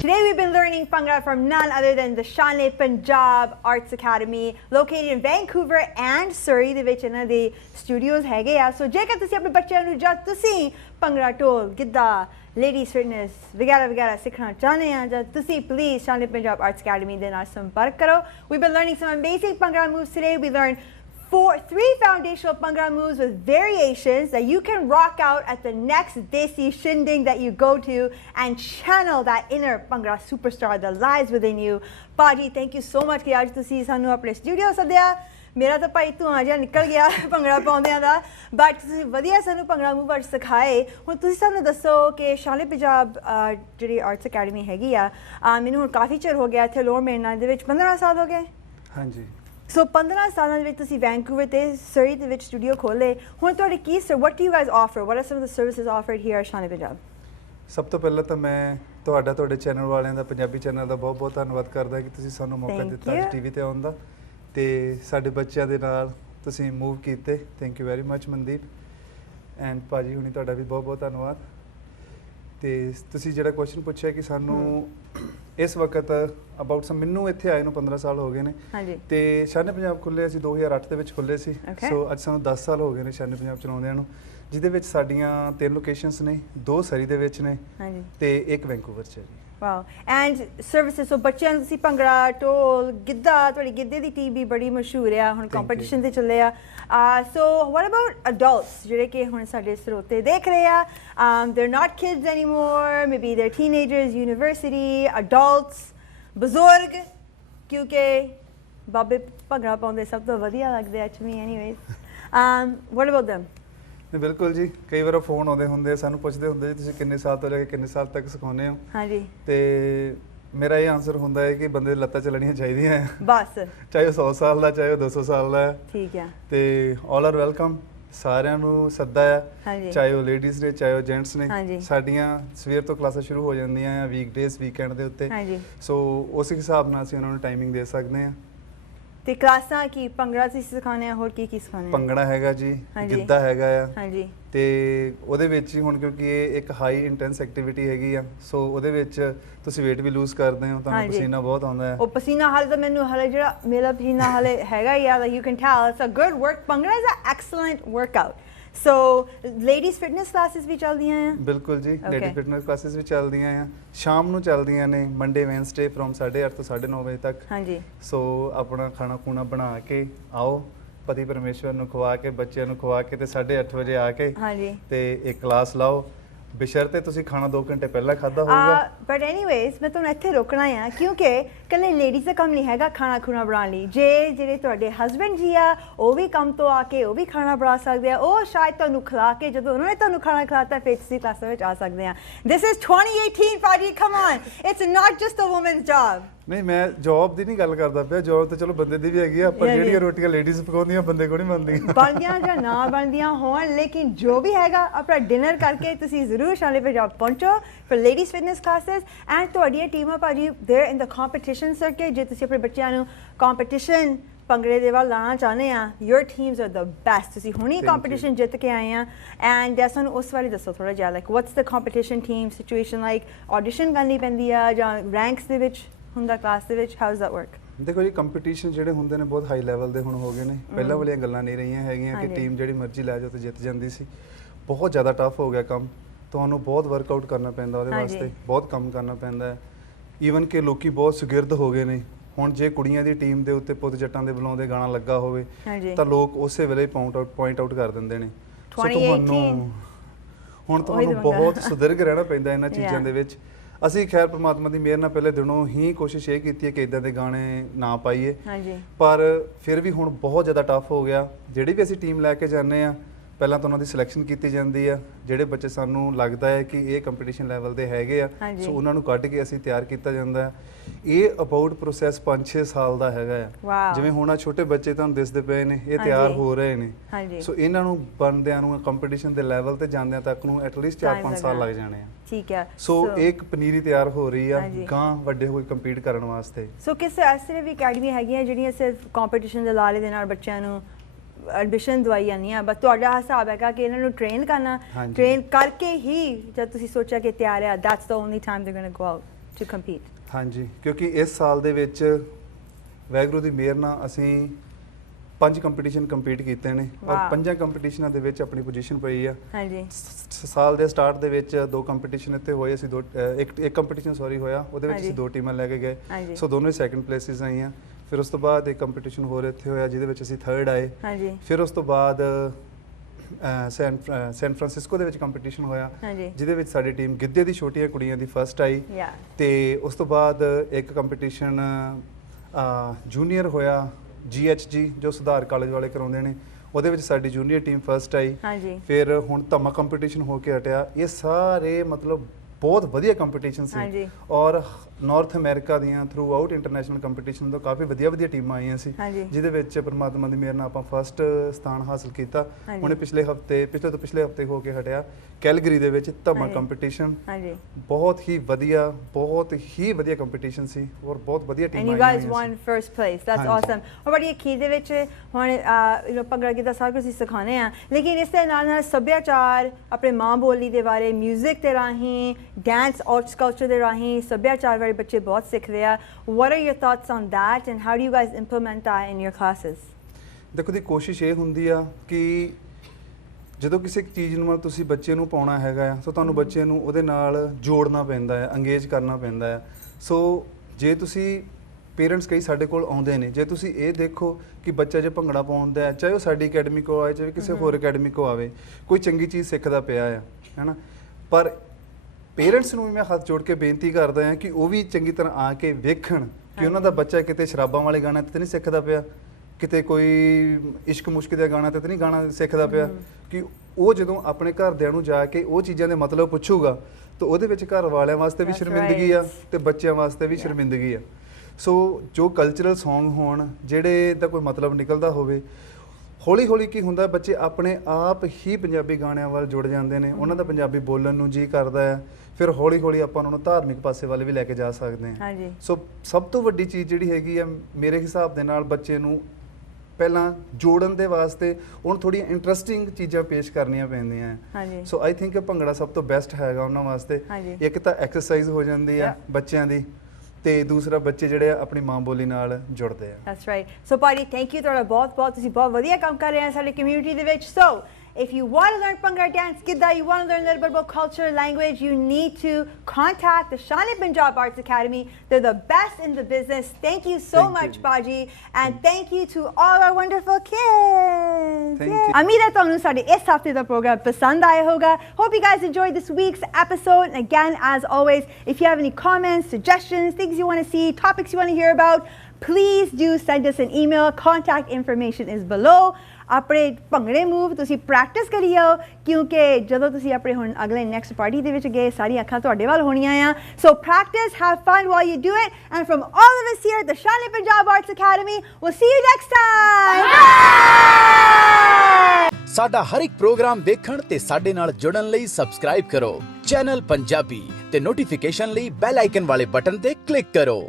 Today we've been learning Bhangra from none other than the Shanle Punjab Arts Academy located in Vancouver and Surrey ਦੇ ਵਿੱਚ ਇਹਨਾਂ ਦੇ ਸਟੂਡੀਓਜ਼ ਹੈਗੇ ਆ। ਸੋ ਜੇਕਰ ਤੁਸੀਂ ਆਪਣੇ ਬੱਚਿਆਂ ਨੂੰ ਜਾਂ ਤੁਸੀਂ ਭੰਗੜਾ, ਢੋਲ, ਗਿੱਧਾ, ਲੇਡੀਜ਼ ਫਿਟਨੈਸ ਵਗੈਰਾ ਵਗੈਰਾ ਸਿੱਖਣਾ ਚਾਹੁੰਦੇ ਆ ਜਾਂ ਤੁਸੀਂ please Shanle Punjab Arts Academy ਦੇ ਨਾਲ ਸੰਪਰਕ ਕਰੋ। We've been learning some amazing Bhangra moves today. We learned three foundational Bhangra moves with variations that you can rock out at the next Desi Shindig that you go to and channel that inner Bhangra superstar that lies within you. Paji, thank you so much ਕਿ ਅੱਜ ਤੁਸੀਂ ਸਾਨੂੰ ਆਪਣੇ studio ਸੱਦਿਆ। ਮੇਰਾ ਤਾਂ ਭਾਈ ਧੂਆਂ ਜਿਹਾ ਨਿਕਲ ਗਿਆ ਭੰਗੜਾ ਪਾਉਂਦਿਆਂ ਦਾ, ਬਟ ਤੁਸੀਂ ਵਧੀਆ ਸਾਨੂੰ ਭੰਗੜਾ ਮੂਵ ਅੱਜ ਸਿਖਾਏ। ਹੁਣ ਤੁਸੀਂ ਸਾਨੂੰ ਦੱਸੋ ਕਿ Shanle Punjab ਜਿਹੜੀ ਆਰਟਸ ਅਕੈਡਮੀ ਹੈਗੀ ਆ, ਮੈਨੂੰ ਹੁਣ ਕਾਫੀ ਚਿਰ ਹੋ ਗਿਆ ਇੱਥੇ ਲੋਅਰ ਮੇਰਨਾ ਦੇ ਵਿੱਚ, 15 ਸਾਲ ਹੋ ਗਏ। ਹਾਂਜੀ। ਸੋ 15 ਸਾਲਾਂ ਦੇ ਵਿੱਚ ਤੁਸੀਂ ਵੈਂਕੂਵਰ ਤੇ ਸਰੀ ਦੇ ਵਿੱਚ ਸਟੂਡੀਓ ਖੋਲ੍ਹੇ। ਹੁਣ ਤੁਹਾਡੇ ਕੀ what do you guys offer? What are some of the services offered here at Shanle Punjab? ਸਭ ਤੋਂ ਪਹਿਲਾਂ ਤਾਂ ਮੈਂ ਤੁਹਾਡੇ ਚੈਨਲ ਵਾਲਿਆਂ ਦਾ, ਪੰਜਾਬੀ ਚੈਨਲ ਦਾ ਬਹੁਤ ਬਹੁਤ ਧੰਨਵਾਦ ਕਰਦਾ ਕਿ ਤੁਸੀਂ ਸਾਨੂੰ ਮੌਕਾ Thank ਦਿੱਤਾ you. ਅੱਜ ਟੀਵੀ ਤੇ ਆਉਣ ਦਾ ਤੇ ਸਾਡੇ ਬੱਚਿਆਂ ਦੇ ਨਾਲ ਤੁਸੀਂ ਮੂਵ ਕੀਤੇ। Thank you very much Mandeep and ਭਾਜੀ ਹੁਣੀ, ਤੁਹਾਡਾ ਵੀ ਬਹੁਤ ਬਹੁਤ ਧੰਨਵਾਦ। ਤੇ ਤੁਸੀਂ ਜਿਹੜਾ ਕੁਐਸਚਨ ਪੁੱਛਿਆ ਕਿ ਸਾਨੂੰ ਇਸ ਵਕਤ ਅਬਾਊਟ ਮੈਨੂੰ ਇੱਥੇ ਆਏ ਨੂੰ 15 ਸਾਲ ਹੋ ਗਏ ਨੇ। ਹਾਂਜੀ। ਤੇ Shanle Punjab ਖੁੱਲੇ ਅਸੀਂ 2008 ਦੇ ਵਿੱਚ ਖੁੱਲੇ ਸੀ। Okay. ਸੋ ਅੱਜ ਸਾਨੂੰ 10 ਸਾਲ ਹੋ ਗਏ ਨੇ Shanle Punjab ਚਲਾਉਂਦਿਆਂ ਨੂੰ, ਜਿਹਦੇ ਵਿੱਚ ਸਾਡੀਆਂ 3 ਲੋਕੇਸ਼ਨਸ ਨੇ, 2 ਸਰੀ ਦੇ ਵਿੱਚ ਨੇ ਹਾਂਜੀ। ਤੇ ਇੱਕ ਵੈਂਕੂਵਰ 'ਚ ਹੈ ਜੀ। Wow and services. ਸੋ ਬੱਚਿਆਂ ਨੂੰ ਤੁਸੀਂ ਭੰਗੜਾ, ਢੋਲ, ਗਿੱਧਾ, ਤੁਹਾਡੀ ਗਿੱਧੇ ਦੀ ਟੀਮ ਵੀ ਬੜੀ ਮਸ਼ਹੂਰ ਆ, ਹੁਣ ਕੰਪੀਟੀਸ਼ਨ ਤੇ ਚੱਲੇ ਆ। ਸੋ ਵਾਟ ਅਬਾਊਟ ਅਡਲਟਸ ਜਿਹੜੇ ਕਿ ਹੁਣ ਸਾਡੇ ਸਰੋਤੇ ਦੇਖ ਰਹੇ ਆ? they're not kids anymore, maybe they're teenagers, university, adults, ਬਜ਼ੁਰਗ, ਕਿਉਂਕਿ ਬਾਬੇ ਭੰਗੜਾ ਪਾਉਂਦੇ ਸਭ ਤੋਂ ਵਧੀਆ ਲੱਗਦੇ ਆ to me anyways. What about them? ਬਿਲਕੁਲ ਜੀ। ਕਈ ਵਾਰ ਫੋਨ ਆਉਂਦੇ ਹੁੰਦੇ, ਸਾਨੂੰ ਪੁੱਛਦੇ ਹੁੰਦੇ ਜੀ ਤੁਸੀਂ ਕਿੰਨੇ ਸਾਲ ਤੋਂ ਲੈ ਕੇ ਕਿੰਨੇ ਸਾਲ ਤੱਕ ਸਿਖਾਉਂਦੇ ਹੋ? ਹਾਂਜੀ। ਤੇ ਮੇਰਾ ਇਹ ਆਨਸਰ ਹੁੰਦਾ ਹੈ ਕਿ ਬੰਦੇ ਦੇ ਲੱਤਾਂ ਚੱਲਣੀਆਂ ਚਾਹੀਦੀਆਂ ਆ, ਬਸ ਚਾਹੇ ਉਹ 100 ਸਾਲ ਦਾ, ਚਾਹੇ ਉਹ 200 ਸਾਲ ਦਾ ਹੈ। ਠੀਕ ਆ। ਤੇ ਆਲ ਆਰ ਵੈਲਕਮ, ਸਾਰਿਆਂ ਨੂੰ ਸੱਦਾ ਆ, ਹਾਂਜੀ। ਚਾਹੇ ਉਹ ਲੇਡੀਜ਼ ਨੇ, ਚਾਹੇ ਉਹ ਜੈਂਟਸ ਨੇ। ਹਾਂਜੀ। ਸਾਡੀਆਂ ਸਵੇਰ ਤੋਂ ਕਲਾਸਾਂ ਸ਼ੁਰੂ ਹੋ ਜਾਂਦੀਆਂ ਆ ਵੀਕਡੇਜ਼, ਵੀਕਐਂਡ ਦੇ ਉੱਤੇ। ਹਾਂਜੀ। ਸੋ ਉਸ ਹਿਸਾਬ ਨਾਲ ਅਸੀਂ ਉਹਨਾਂ ਨੂੰ ਟਾਈਮਿੰਗ ਦੇ ਸਕਦੇ ਹਾਂ। ਤੇ ਕਲਾਸਾਂ ਕੀ ਭੰਗੜਾ ਤੁਸੀਂ ਸਿਖਾਉਂਦੇ ਆ, ਹੋਰ ਕੀ ਕੀ ਸਿਖਾਉਂਦੇ ਆ? ਭੰਗੜਾ ਹੈਗਾ ਜੀ, ਹਾਂਜੀ। ਗਿੱਧਾ ਹੈਗਾ ਆ, ਹਾਂਜੀ ਤੇ ਉਹਦੇ ਵਿੱਚ ਹੀ ਹੁਣ ਕਿਉਂਕਿ ਇਹ ਇੱਕ ਹਾਈ ਇੰਟੈਂਸ ਐਕਟੀਵਿਟੀ ਹੈਗੀ ਆ, ਸੋ ਉਹਦੇ ਵਿੱਚ ਤੁਸੀਂ weight ਵੀ ਲੂਜ਼ ਕਰਦੇ ਹੋ, ਤੁਹਾਨੂੰ ਹਾਂਜੀ। ਪਸੀਨਾ ਬਹੁਤ ਆਉਂਦਾ ਹੈ। ਉਹ ਪਸੀਨਾ ਹਾਲੇ ਤਾਂ ਮੈਨੂੰ ਹਾਲੇ ਜਿਹੜਾ ਮੇਰਾ ਪਸੀਨਾ ਹਾਲੇ ਹੈਗਾ ਹੀ ਆ, like you can tell it's a good work. Bhangra is an excellent workout. So ladies fitness classes ਵੀ ਚੱਲਦੀਆਂ ਆ? ਬਿਲਕੁਲ ਜੀ, Okay. ਲੇਡੀ ਫਿਟਨੈਸ ਕਲਾਸਿਸ ਵੀ ਚੱਲਦੀਆਂ ਆ, ਸ਼ਾਮ ਨੂੰ ਚੱਲਦੀਆਂ ਨੇ, ਮੰਡੇ ਵੈਨਸਡੇ ਫਰੋਮ 8:30 ਤੋਂ 9:30 ਵਜੇ ਤੱਕ। ਹਾਂਜੀ ਸੋ ਆਪਣਾ ਖਾਣਾ ਖੂਣਾ ਬਣਾ ਕੇ ਆਓ, ਪਤੀ ਪਰਮੇਸ਼ਵਰ ਨੂੰ ਖਵਾ ਕੇ, ਬੱਚਿਆਂ ਨੂੰ ਖਵਾ ਕੇ, ਤੇ 8:30 ਵਜੇ ਆ ਕੇ ਹਾਂਜੀ ਤੇ ਇੱਕ ਕਲਾਸ ਲਾਓ, ਬਸ਼ਰਤੇ ਤੁਸੀਂ ਖਾਣਾ 2 ਘੰਟੇ ਪਹਿਲਾਂ ਖਾਦਾ ਹੋਊਗਾ। ਬਟ ਐਨੀਵੇਜ਼ ਮੈਂ ਤੁਹਾਨੂੰ ਇੱਥੇ ਰੋਕਣਾ ਆ, ਕਿਉਂਕਿ ਇਕੱਲੇ ਲੇਡੀਜ਼ ਦਾ ਕੰਮ ਨਹੀਂ ਹੈਗਾ ਖਾਣਾ ਖੁਣਾ ਬਣਾਉਣ ਲਈ। ਜਿਹੜੇ ਤੁਹਾਡੇ ਹਸਬੈਂਡ ਜੀ ਆ, ਉਹ ਵੀ ਕੰਮ ਤੋਂ ਆ ਕੇ ਉਹ ਵੀ ਖਾਣਾ ਬਣਾ ਸਕਦੇ ਆ, ਉਹ ਸ਼ਾਇਦ ਤੁਹਾਨੂੰ ਖਿਲਾ ਕੇ, ਜਦੋਂ ਉਹਨਾਂ ਨੇ ਤੁਹਾਨੂੰ ਖਾਣਾ ਖਿਲਾਤਾ ਫਿਰ ਤੁਸੀਂ ਕਲਾਸਾਂ ਵਿੱਚ ਆ ਸਕਦੇ ਆ। ਦਿਸ ਇਜ਼ 2018 ਪਾਜੀ, come on, it's not just a woman's job. ਨਹੀਂ, ਮੈਂ ਜੌਬ ਦੀ ਨਹੀਂ ਗੱਲ ਕਰਦਾ ਪਿਆ, ਜੌਬ ਤਾਂ ਚਲੋ ਬੰਦੇ ਦੀ ਵੀ ਹੈਗੀ ਆ, ਪਰ Yeah, ਜਿਹੜੀਆਂ yeah. ਰੋਟੀਆਂ ਲੇਡੀਜ਼ ਪਕਾਉਂਦੀਆਂ ਬੰਦੇ ਕੋਲ ਨਹੀਂ ਬਣਦੀਆਂ। ਬਣਦੀਆਂ ਜਾਂ ਨਾ ਬਣਦੀਆਂ ਹੋਣ, ਲੇਕਿਨ ਜੋ ਵੀ ਹੈਗਾ ਆਪਣਾ ਡਿਨਰ ਕਰਕੇ ਤੁਸੀਂ ਜ਼ਰੂਰ ਸ਼ਾਲੇ ਪੰਜਾਬ ਪਹੁੰਚੋ for ladies fitness classes। And ਤੁਹਾਡੀਆਂ ਟੀਮਾਂ ਭਾਜੀ there in the competition circuit, ਜੇ ਤੁਸੀਂ ਆਪਣੇ ਬੱਚਿਆਂ ਨੂੰ competition ਭੰਗੜੇ ਦੇ ਵੱਲ ਲਾਣਾ ਚਾਹੁੰਦੇ ਆ, your teams are the best। ਤੁਸੀਂ ਹੁਣੀ Thank you. competition ਜਿੱਤ ਕੇ ਆਏ ਆ, ਐਂਡ ਸਾਨੂੰ ਉਸ ਬਾਰੇ ਦੱਸੋ ਥੋੜਾ ਜਿਹਾ, like what's the competition team situation like? audition ਕਰਨੀ ਪੈਂਦੀ ਆ ਜਾਂ ranks ਦੇ ਵਿੱਚ ਹੁੰਦਾ ਕਲਾਸ ਦੇ ਵਿੱਚ? how does that work? ਦੇਖੋ ਜੀ, ਕੰਪੀਟੀਸ਼ਨ ਜਿਹੜੇ ਹੁੰਦੇ ਨੇ ਬਹੁਤ ਹਾਈ ਲੈਵਲ ਦੇ ਹੁਣ ਹੋ ਗਏ ਨੇ, ਪਹਿਲਾਂ ਵਾਲੀਆਂ ਗੱਲਾਂ ਨਹੀਂ ਰਹੀਆਂ ਹੈਗੀਆਂ ਕਿ ਹਾਂਜੀ। ਟੀਮ ਜਿਹੜੀ ਮਰਜ਼ੀ ਲੈ ਜਾਓ ਤੇ ਜਿੱਤ ਜਾਂਦੀ ਸੀ। ਬਹੁਤ ਜ਼ਿਆਦਾ ਟਫ ਹੋ ਗਿਆ ਕੰਮ, ਤੁਹਾਨੂੰ ਬਹੁਤ ਵਰਕਆਊਟ ਕਰਨਾ ਪੈਂਦਾ ਉਹਦੇ ਹਾਂਜੀ। ਵਾਸਤੇ, ਬਹੁਤ ਕੰਮ ਕਰਨਾ ਪੈਂਦਾ ਹੈ। ਈਵਨ ਕਿ ਲੋਕੀ ਬਹੁਤ ਸੁਗਿਰਦ ਹੋ ਗਏ ਨੇ। ਹੁਣ ਜੇ ਕੁੜੀਆਂ ਦੀ ਟੀਮ ਦੇ ਉੱਤੇ ਪੁੱਤ ਜੱਟਾਂ ਦੇ ਬੁਲਾਉਂਦੇ ਗਾਣਾ ਲੱਗਾ ਹੋਵੇ ਹਾਂਜੀ ਤਾਂ ਲੋਕ ਉਸੇ ਵੇਲੇ ਪੁਆਇੰਟ ਆਊਟ ਕਰ ਦਿੰਦੇ ਨੇ। ਸੋ 2018 ਹੁਣ ਤੁਹਾਨੂੰ ਬਹੁਤ ਸੁਦਰਗ ਰਹਿਣਾ ਪੈਂਦਾ ਇਹਨਾਂ ਚੀਜ਼ਾਂ Yeah. ਦੇ ਵਿੱਚ। ਅਸੀਂ ਖੈਰ ਪ੍ਰਮਾਤਮਾ ਦੀ ਮਿਹਰ ਨਾਲ ਪਹਿਲੇ ਦਿਨੋਂ ਹੀ ਕੋਸ਼ਿਸ਼ ਇਹ ਕੀਤੀ ਹੈ ਕਿ ਇਦਾਂ ਦੇ ਗਾਣੇ ਨਾ ਪਾਈਏ, ਹਾਂਜੀ ਪਰ ਫਿਰ ਵੀ ਹੁਣ ਬਹੁਤ ਜ਼ਿਆਦਾ ਟਫ ਹੋ ਗਿਆ। ਜਿਹੜੀ ਵੀ ਅਸੀਂ ਟੀਮ ਲੈ ਕੇ ਜਾਂਦੇ ਆ, ਪਹਿਲਾਂ ਤਾਂ ਉਹਨਾਂ ਦੀ ਸਿਲੈਕਸ਼ਨ ਕੀਤੀ ਜਾਂਦੀ ਆ। ਜਿਹੜੇ ਬੱਚੇ ਸਾਨੂੰ ਲੱਗਦਾ ਹੈ ਕਿ ਇਹ ਕੰਪੀਟੀਸ਼ਨ ਲੈਵਲ ਦੇ ਹੈਗੇ ਆ, ਹਾਂਜੀ। ਸੋ ਉਹਨਾਂ ਨੂੰ ਕੱਢ ਕੇ ਅਸੀਂ ਤਿਆਰ ਕੀਤਾ ਜਾਂਦਾ ਹੈ। ਇਹ ਅਬਾਊਟ ਪ੍ਰੋਸੈਸ 5-6 ਸਾਲ ਦਾ ਹੈਗਾ ਆ। Wow. ਜਿਵੇਂ ਹੁਣ ਆ ਛੋਟੇ ਬੱਚੇ ਤੁਹਾਨੂੰ ਦਿਸਦੇ ਪਏ ਨੇ, ਇਹ ਹਾਂਜੀ। ਤਿਆਰ ਹੋ ਰਹੇ ਨੇ। ਹਾਂਜੀ ਸੋ ਇਹਨਾਂ ਨੂੰ ਬਣਦਿਆਂ ਨੂੰ ਕੰਪੀਟੀਸ਼ਨ ਦੇ ਲੈਵਲ ਤੇ ਜਾਂਦਿਆਂ ਤੱਕ ਨੂੰ ਐਟਲੀਸਟ 4-5 ਸਾਲ ਲੱਗ ਜਾਣੇ ਆ। ਠੀਕ ਹੈ। ਸੋ ਇੱਕ ਪਨੀਰੀ ਤਿਆਰ ਹੋ ਰਹੀ ਆ ਹਾਂਜੀ। ਗਾਂ ਵੱਡੇ ਹੋਏ ਕੰਪੀਟ ਕਰਨ ਵਾਸਤੇ। ਸੋ ਕਿਸੇ ਐਸੇ ਵੀ ਅਕੈਡਮੀ ਹੈਗੀਆਂ ਜਿਹੜੀਆਂ ਸਿਰਫ ਕੰਪੀਟੀਸ਼ਨ ਦੇ ਲਾਲੇ ਦੇ ਨਾਲ ਬੱਚਿਆਂ ਨੂੰ ਐਡਮਿਸ਼ਨ ਦਵਾਈ ਜਾਂਦੀਆਂ, ਬਸ ਤੁਹਾਡਾ ਹਿਸਾਬ ਹੈਗਾ ਕਿ ਇਹਨਾਂ ਨੂੰ ਟ੍ਰੇਨ ਕਰਨਾ, ਹਾਂਜੀ। ਟ੍ਰੇਨ ਕਰਕੇ ਹੀ ਜਦ ਤੁਸੀਂ ਸੋਚਿਆ ਕਿ ਤਿਆਰ ਆ, that's the only time they're going to go out to compete? ਹਾਂਜੀ, ਕਿਉਂਕਿ ਇਸ ਸਾਲ ਦੇ ਵਿੱਚ ਵਾਹਿਗੁਰੂ ਦੀ ਮਿਹਰ ਨਾਲ ਅਸੀਂ 5 ਕੰਪੀਟੀਸ਼ਨ ਕੰਪੀਟ ਕੀਤੇ ਨੇ, ਔਰ ਵਾਹ। 5 ਕੰਪੀਟੀਸ਼ਨਾਂ ਦੇ ਵਿੱਚ ਆਪਣੀ ਪੋਜੀਸ਼ਨ ਪਈ ਆ। ਹਾਂਜੀ ਸਾਲ ਦੇ ਸਟਾਰਟ ਦੇ ਵਿੱਚ 2 ਕੰਪੀਟੀਸ਼ਨ ਇੱਥੇ ਹੋਏ, ਅਸੀਂ ਇੱਕ ਕੰਪੀਟੀਸ਼ਨ ਹੋਇਆ, ਉਹਦੇ ਵਿੱਚ ਹਾਂਜੀ। ਅਸੀਂ 2 ਟੀਮਾਂ ਲੈ ਕੇ ਗਏ। ਹਾਂਜੀ ਸੋ ਦੋਨੋਂ ਹੀ ਸੈਕੰਡ ਪਲੇਸਿਸ ਆਈਆਂ। ਫਿਰ ਉਸ ਤੋਂ ਬਾਅਦ ਇੱਕ ਕੰਪੀਟੀਸ਼ਨ ਹੋਰ ਇੱਥੇ ਹੋਇਆ ਜਿਹਦੇ ਵਿੱਚ ਅਸੀਂ 3rd ਆਏ। ਹਾਂਜੀ ਫਿਰ ਉਸ ਤੋਂ ਬਾਅਦ ਸੈਨ ਫਰਾਂਸਿਸਕੋ ਦੇ ਵਿੱਚ ਕੰਪੀਟੀਸ਼ਨ ਹੋਇਆ, ਹਾਂਜੀ ਜਿਹਦੇ ਵਿੱਚ ਸਾਡੀ ਟੀਮ ਗਿੱਧੇ ਦੀ ਛੋਟੀਆਂ ਕੁੜੀਆਂ ਦੀ ਫਸਟ ਆਈ। ਯਾ ਤੇ ਉਸ ਤੋਂ ਬਾਅਦ ਇੱਕ ਕੰਪੀਟੀਸ਼ਨ ਜੂਨੀਅਰ ਹੋਇਆ, GHG ਜੋ ਸੁਧਾਰ ਕਾਲਜ ਵਾਲੇ ਕਰਾਉਂਦੇ ਨੇ, ਉਹਦੇ ਵਿੱਚ ਸਾਡੀ ਜੂਨੀਅਰ ਟੀਮ ਫਸਟ ਆਈ। ਹਾਂਜੀ ਫਿਰ ਹੁਣ ਧਮਾ ਕੰਪੀਟੀਸ਼ਨ ਹੋ ਕੇ ਹਟਿਆ। ਇਹ ਸਾਰੇ ਮਤਲਬ ਬਹੁਤ ਵਧੀਆ ਕੰਪੀਟੀਸ਼ਨ ਸੀ, ਹਾਂਜੀ ਔਰ ਨਾਰਥ ਅਮਰੀਕਾ ਦੀਆਂ ਥਰੂ ਆਊਟ ਇੰਟਰਨੈਸ਼ਨਲ ਕੰਪੀਟੀਸ਼ਨ ਤੋਂ ਕਾਫੀ ਵਧੀਆ ਟੀਮਾਂ ਆਈਆਂ ਸੀ, ਹਾਂਜੀ ਜਿਹਦੇ ਵਿੱਚ ਪਰਮਾਤਮਾ ਦੀ ਮਿਹਰ ਨਾਲ ਆਪਾਂ ਫਸਟ ਸਥਾਨ ਹਾਸਲ ਕੀਤਾ। ਹਾਂਜੀ। ਹੁਣੇ ਪਿਛਲੇ ਤੋਂ ਪਿਛਲੇ ਹਫਤੇ ਹੋ ਕੇ ਹਟਿਆ ਕੈਲਗਰੀ ਦੇ ਵਿੱਚ ਧਮਾ ਹਾਂਜੀ। ਕੰਪੀਟੀਸ਼ਨ। ਹਾਂਜੀ ਬਹੁਤ ਹੀ ਵਧੀਆ ਕੰਪੀਟੀਸ਼ਨ ਸੀ, ਔਰ ਬਹੁਤ ਵਧੀਆ and ਟੀਮਾਂ you guys won first place, that's ਹਾਂਜੀ। awesome। ਔਰ ਬੜੀ ਅਖੀਰ ਦੇ ਵਿੱਚ ਹੁਣ ਭੰਗੜਾ ਗਿੱਧਾ ਸਾਰਾ ਕੁਝ ਸਿਖਾਉਂਦੇ ਆ, ਲੇਕਿਨ ਇਸ ਦੇ ਨਾਲ ਨਾਲ ਸੱਭਿਆਚਾਰ, ਆਪਣੇ ਮਾਂ ਬੋਲੀ ਦੇ ਬਾਰੇ, ਮਿਊਜ਼ਿਕ ਦੇ ਰਾਹੀਂ, ਡਾਂਸ ਆਰਟਸ ਕਲਚਰ ਦੇ ਰਾਹੀਂ ਸੱਭਿਆਚਾਰ ਬਾਰੇ ਬੱਚੇ ਬਹੁਤ ਸਿੱਖਦੇ ਆ। what are your thoughts on that and how do you guys implement that in your classes? ਦੇਖੋ ਦੀ ਕੋਸ਼ਿਸ਼ ਇਹ ਹੁੰਦੀ ਆ ਕਿ ਜਦੋਂ ਕਿਸੇ ਚੀਜ਼ ਨੂੰ ਤੁਸੀਂ ਬੱਚੇ ਨੂੰ ਪਾਉਣਾ ਹੈਗਾ ਆ, ਸੋ ਤੁਹਾਨੂੰ ਬੱਚੇ ਨੂੰ ਉਹਦੇ ਨਾਲ ਜੋੜਨਾ ਪੈਂਦਾ ਹੈ, ਅੰਗੇਜ ਕਰਨਾ ਪੈਂਦਾ ਹੈ। ਸੋ ਜੇ ਤੁਸੀਂ ਪੇਰੈਂਟਸ ਕਈ ਸਾਡੇ ਕੋਲ ਆਉਂਦੇ ਨੇ, ਜੇ ਤੁਸੀਂ ਇਹ ਦੇਖੋ ਕਿ ਬੱਚਾ ਜੇ ਭੰਗੜਾ ਪਾਉਂਦਾ ਹੈ, ਚਾਹੇ ਉਹ ਸਾਡੀ ਅਕੈਡਮੀ ਕੋ ਆਏ, ਚਾਹੇ ਕਿਸੇ ਹੋਰ ਅਕੈਡਮੀ ਕੋ ਆਵੇ, ਕੋਈ ਚੰਗੀ ਚੀਜ਼ ਸਿੱਖਦਾ ਪਿਆ ਆ, ਹੈਨਾ। ਪਰ ਪੇਰੈਂਟਸ ਨੂੰ ਵੀ ਮੈਂ ਹੱਥ ਜੋੜ ਕੇ ਬੇਨਤੀ ਕਰਦਾ ਹਾਂ ਕਿ ਉਹ ਵੀ ਚੰਗੀ ਤਰ੍ਹਾਂ ਆ ਕੇ ਵੇਖਣ ਕਿ ਉਹਨਾਂ ਦਾ ਬੱਚਾ ਕਿਤੇ ਸ਼ਰਾਬਾਂ ਵਾਲੇ ਗਾਣੇ ਤੇ ਨਹੀਂ ਸਿੱਖਦਾ ਪਿਆ, ਕਿਤੇ ਕੋਈ ਇਸ਼ਕ ਮੁਸ਼ਕ ਦਾ ਗਾਣਾ ਤੇ ਨਹੀਂ ਗਾਣਾ ਸਿੱਖਦਾ ਪਿਆ। ਕਿ ਉਹ ਜਦੋਂ ਆਪਣੇ ਘਰਦਿਆਂ ਨੂੰ ਜਾ ਕੇ ਉਹ ਚੀਜ਼ਾਂ ਦੇ ਮਤਲਬ ਪੁੱਛੂਗਾ ਤਾਂ ਉਹਦੇ ਵਿੱਚ ਘਰ ਵਾਲਿਆਂ ਵਾਸਤੇ ਵੀ ਸ਼ਰਮਿੰਦਗੀ ਆ ਤੇ ਬੱਚਿਆਂ ਵਾਸਤੇ ਵੀ ਸ਼ਰਮਿੰਦਗੀ ਆ। ਸੋ ਜੋ ਕਲਚਰਲ Song ਹੋਣ ਜਿਹੜੇ ਦਾ ਕੋਈ ਮਤਲਬ ਨਿਕਲਦਾ ਹੋਵੇ, ਹੌਲੀ ਹੌਲੀ ਕੀ ਹੁੰਦਾ, ਬੱਚੇ ਆਪਣੇ ਆਪ ਹੀ ਪੰਜਾਬੀ ਗਾਣਿਆਂ ਵੱਲ ਜੁੜ ਜਾਂਦੇ ਨੇ, ਉਹਨਾਂ ਦਾ ਪੰਜਾਬੀ ਬੋਲਣ ਨੂੰ ਜੀ ਕਰਦਾ ਹੈ। ਫਿਰ ਹੌਲੀ ਹੌਲੀ ਆਪਾਂ ਉਹਨਾਂ ਨੂੰ ਧਾਰਮਿਕ ਪਾਸੇ ਵੱਲ ਵੀ ਲੈ ਕੇ ਜਾ ਸਕਦੇ ਹਾਂ। ਹਾਂਜੀ। ਸੋ ਸਭ ਤੋਂ ਵੱਡੀ ਚੀਜ਼ ਜਿਹੜੀ ਹੈਗੀ ਆ ਮੇਰੇ ਹਿਸਾਬ ਦੇ ਨਾਲ, ਬੱਚੇ ਨੂੰ ਪਹਿਲਾਂ ਜੋੜਨ ਦੇ ਵਾਸਤੇ ਉਹਨੂੰ ਥੋੜ੍ਹੀਆਂ ਇੰਟਰਸਟਿੰਗ ਚੀਜ਼ਾਂ ਪੇਸ਼ ਕਰਨੀਆਂ ਪੈਂਦੀਆਂ। ਹਾਂਜੀ। ਸੋ ਆਈ ਥਿੰਕ ਭੰਗੜਾ ਸਭ ਤੋਂ ਬੈਸਟ ਹੈਗਾ ਉਹਨਾਂ ਵਾਸਤੇ। ਇੱਕ ਤਾਂ ਐਕਸਰਸਾਈਜ਼ ਹੋ ਜਾਂਦੀ ਆ ਬੱਚਿਆਂ ਦੀ, ਤੇ ਦੂਸਰਾ ਬੱਚੇ ਜਿਹੜੇ ਆ ਆਪਣੀ ਮਾਂ ਬੋਲੀ ਨਾਲ ਜੁੜਦੇ ਆ। That's right. So ਭਾਜੀ ਥੈਂਕ ਯੂ, ਤੁਹਾਡਾ ਬਹੁਤ ਬਹੁਤ, ਤੁਸੀਂ ਬਹੁਤ ਵਧੀਆ ਕੰਮ ਕਰ ਰਹੇ ਹੋ ਸਾਡੀ ਕਮਿਊਨਿਟੀ ਦੇ ਵਿੱਚ। So if you want to learn Bhangra dance, Gidda, you want to learn a little bit about culture, language, you need to contact the Shane Punjab Arts Academy. They're the best in the business. Thank you so much, Baji. And thank you to all our wonderful kids. Thank you. Umeed hai ਤੁਹਾਨੂੰ ਸਾਡੇ ਇਸ ਹਫਤੇ ਦਾ programme ਪਸੰਦ ਆਇਆ ਹੋਗਾ. Hope you guys enjoyed this week's episode. And again, as always, if you have any comments, suggestions, things you want to see, topics you want to hear about, please do send us an email. Contact information is below. ਆਪਣੇ ਭੰਗੜੇ move ਤੁਸੀਂ practice ਕਰੀਓ, ਕਿਉਂਕਿ ਜਦੋਂ ਤੁਸੀਂ ਆਪਣੇ ਹੁਣ ਅਗਲੇ next party ਦੇ ਵਿੱਚ ਗਏ, ਸਾਰੀਆਂ ਅੱਖਾਂ ਤੁਹਾਡੇ ਵੱਲ ਹੋਣੀਆਂ ਆ। So practice, have fun while you do it, and from all of us here at the Shane Punjab Arts Academy, we'll see you next time. ਸਾਡਾ ਹਰ ਇੱਕ ਪ੍ਰੋਗਰਾਮ ਵੇਖਣ ਤੇ ਸਾਡੇ ਨਾਲ ਜੁੜਨ ਲਈ ਸਬਸਕ੍ਰਾਈਬ ਕਰੋ ਚੈਨਲ ਪੰਜਾਬੀ ਤੇ ਨੋਟੀਫਿਕੇਸ਼ਨ ਲਈ ਬੈਲ ਆਈਕਨ ਵਾਲੇ ਬਟਨ ਤੇ ਕਲਿੱਕ ਕਰੋ।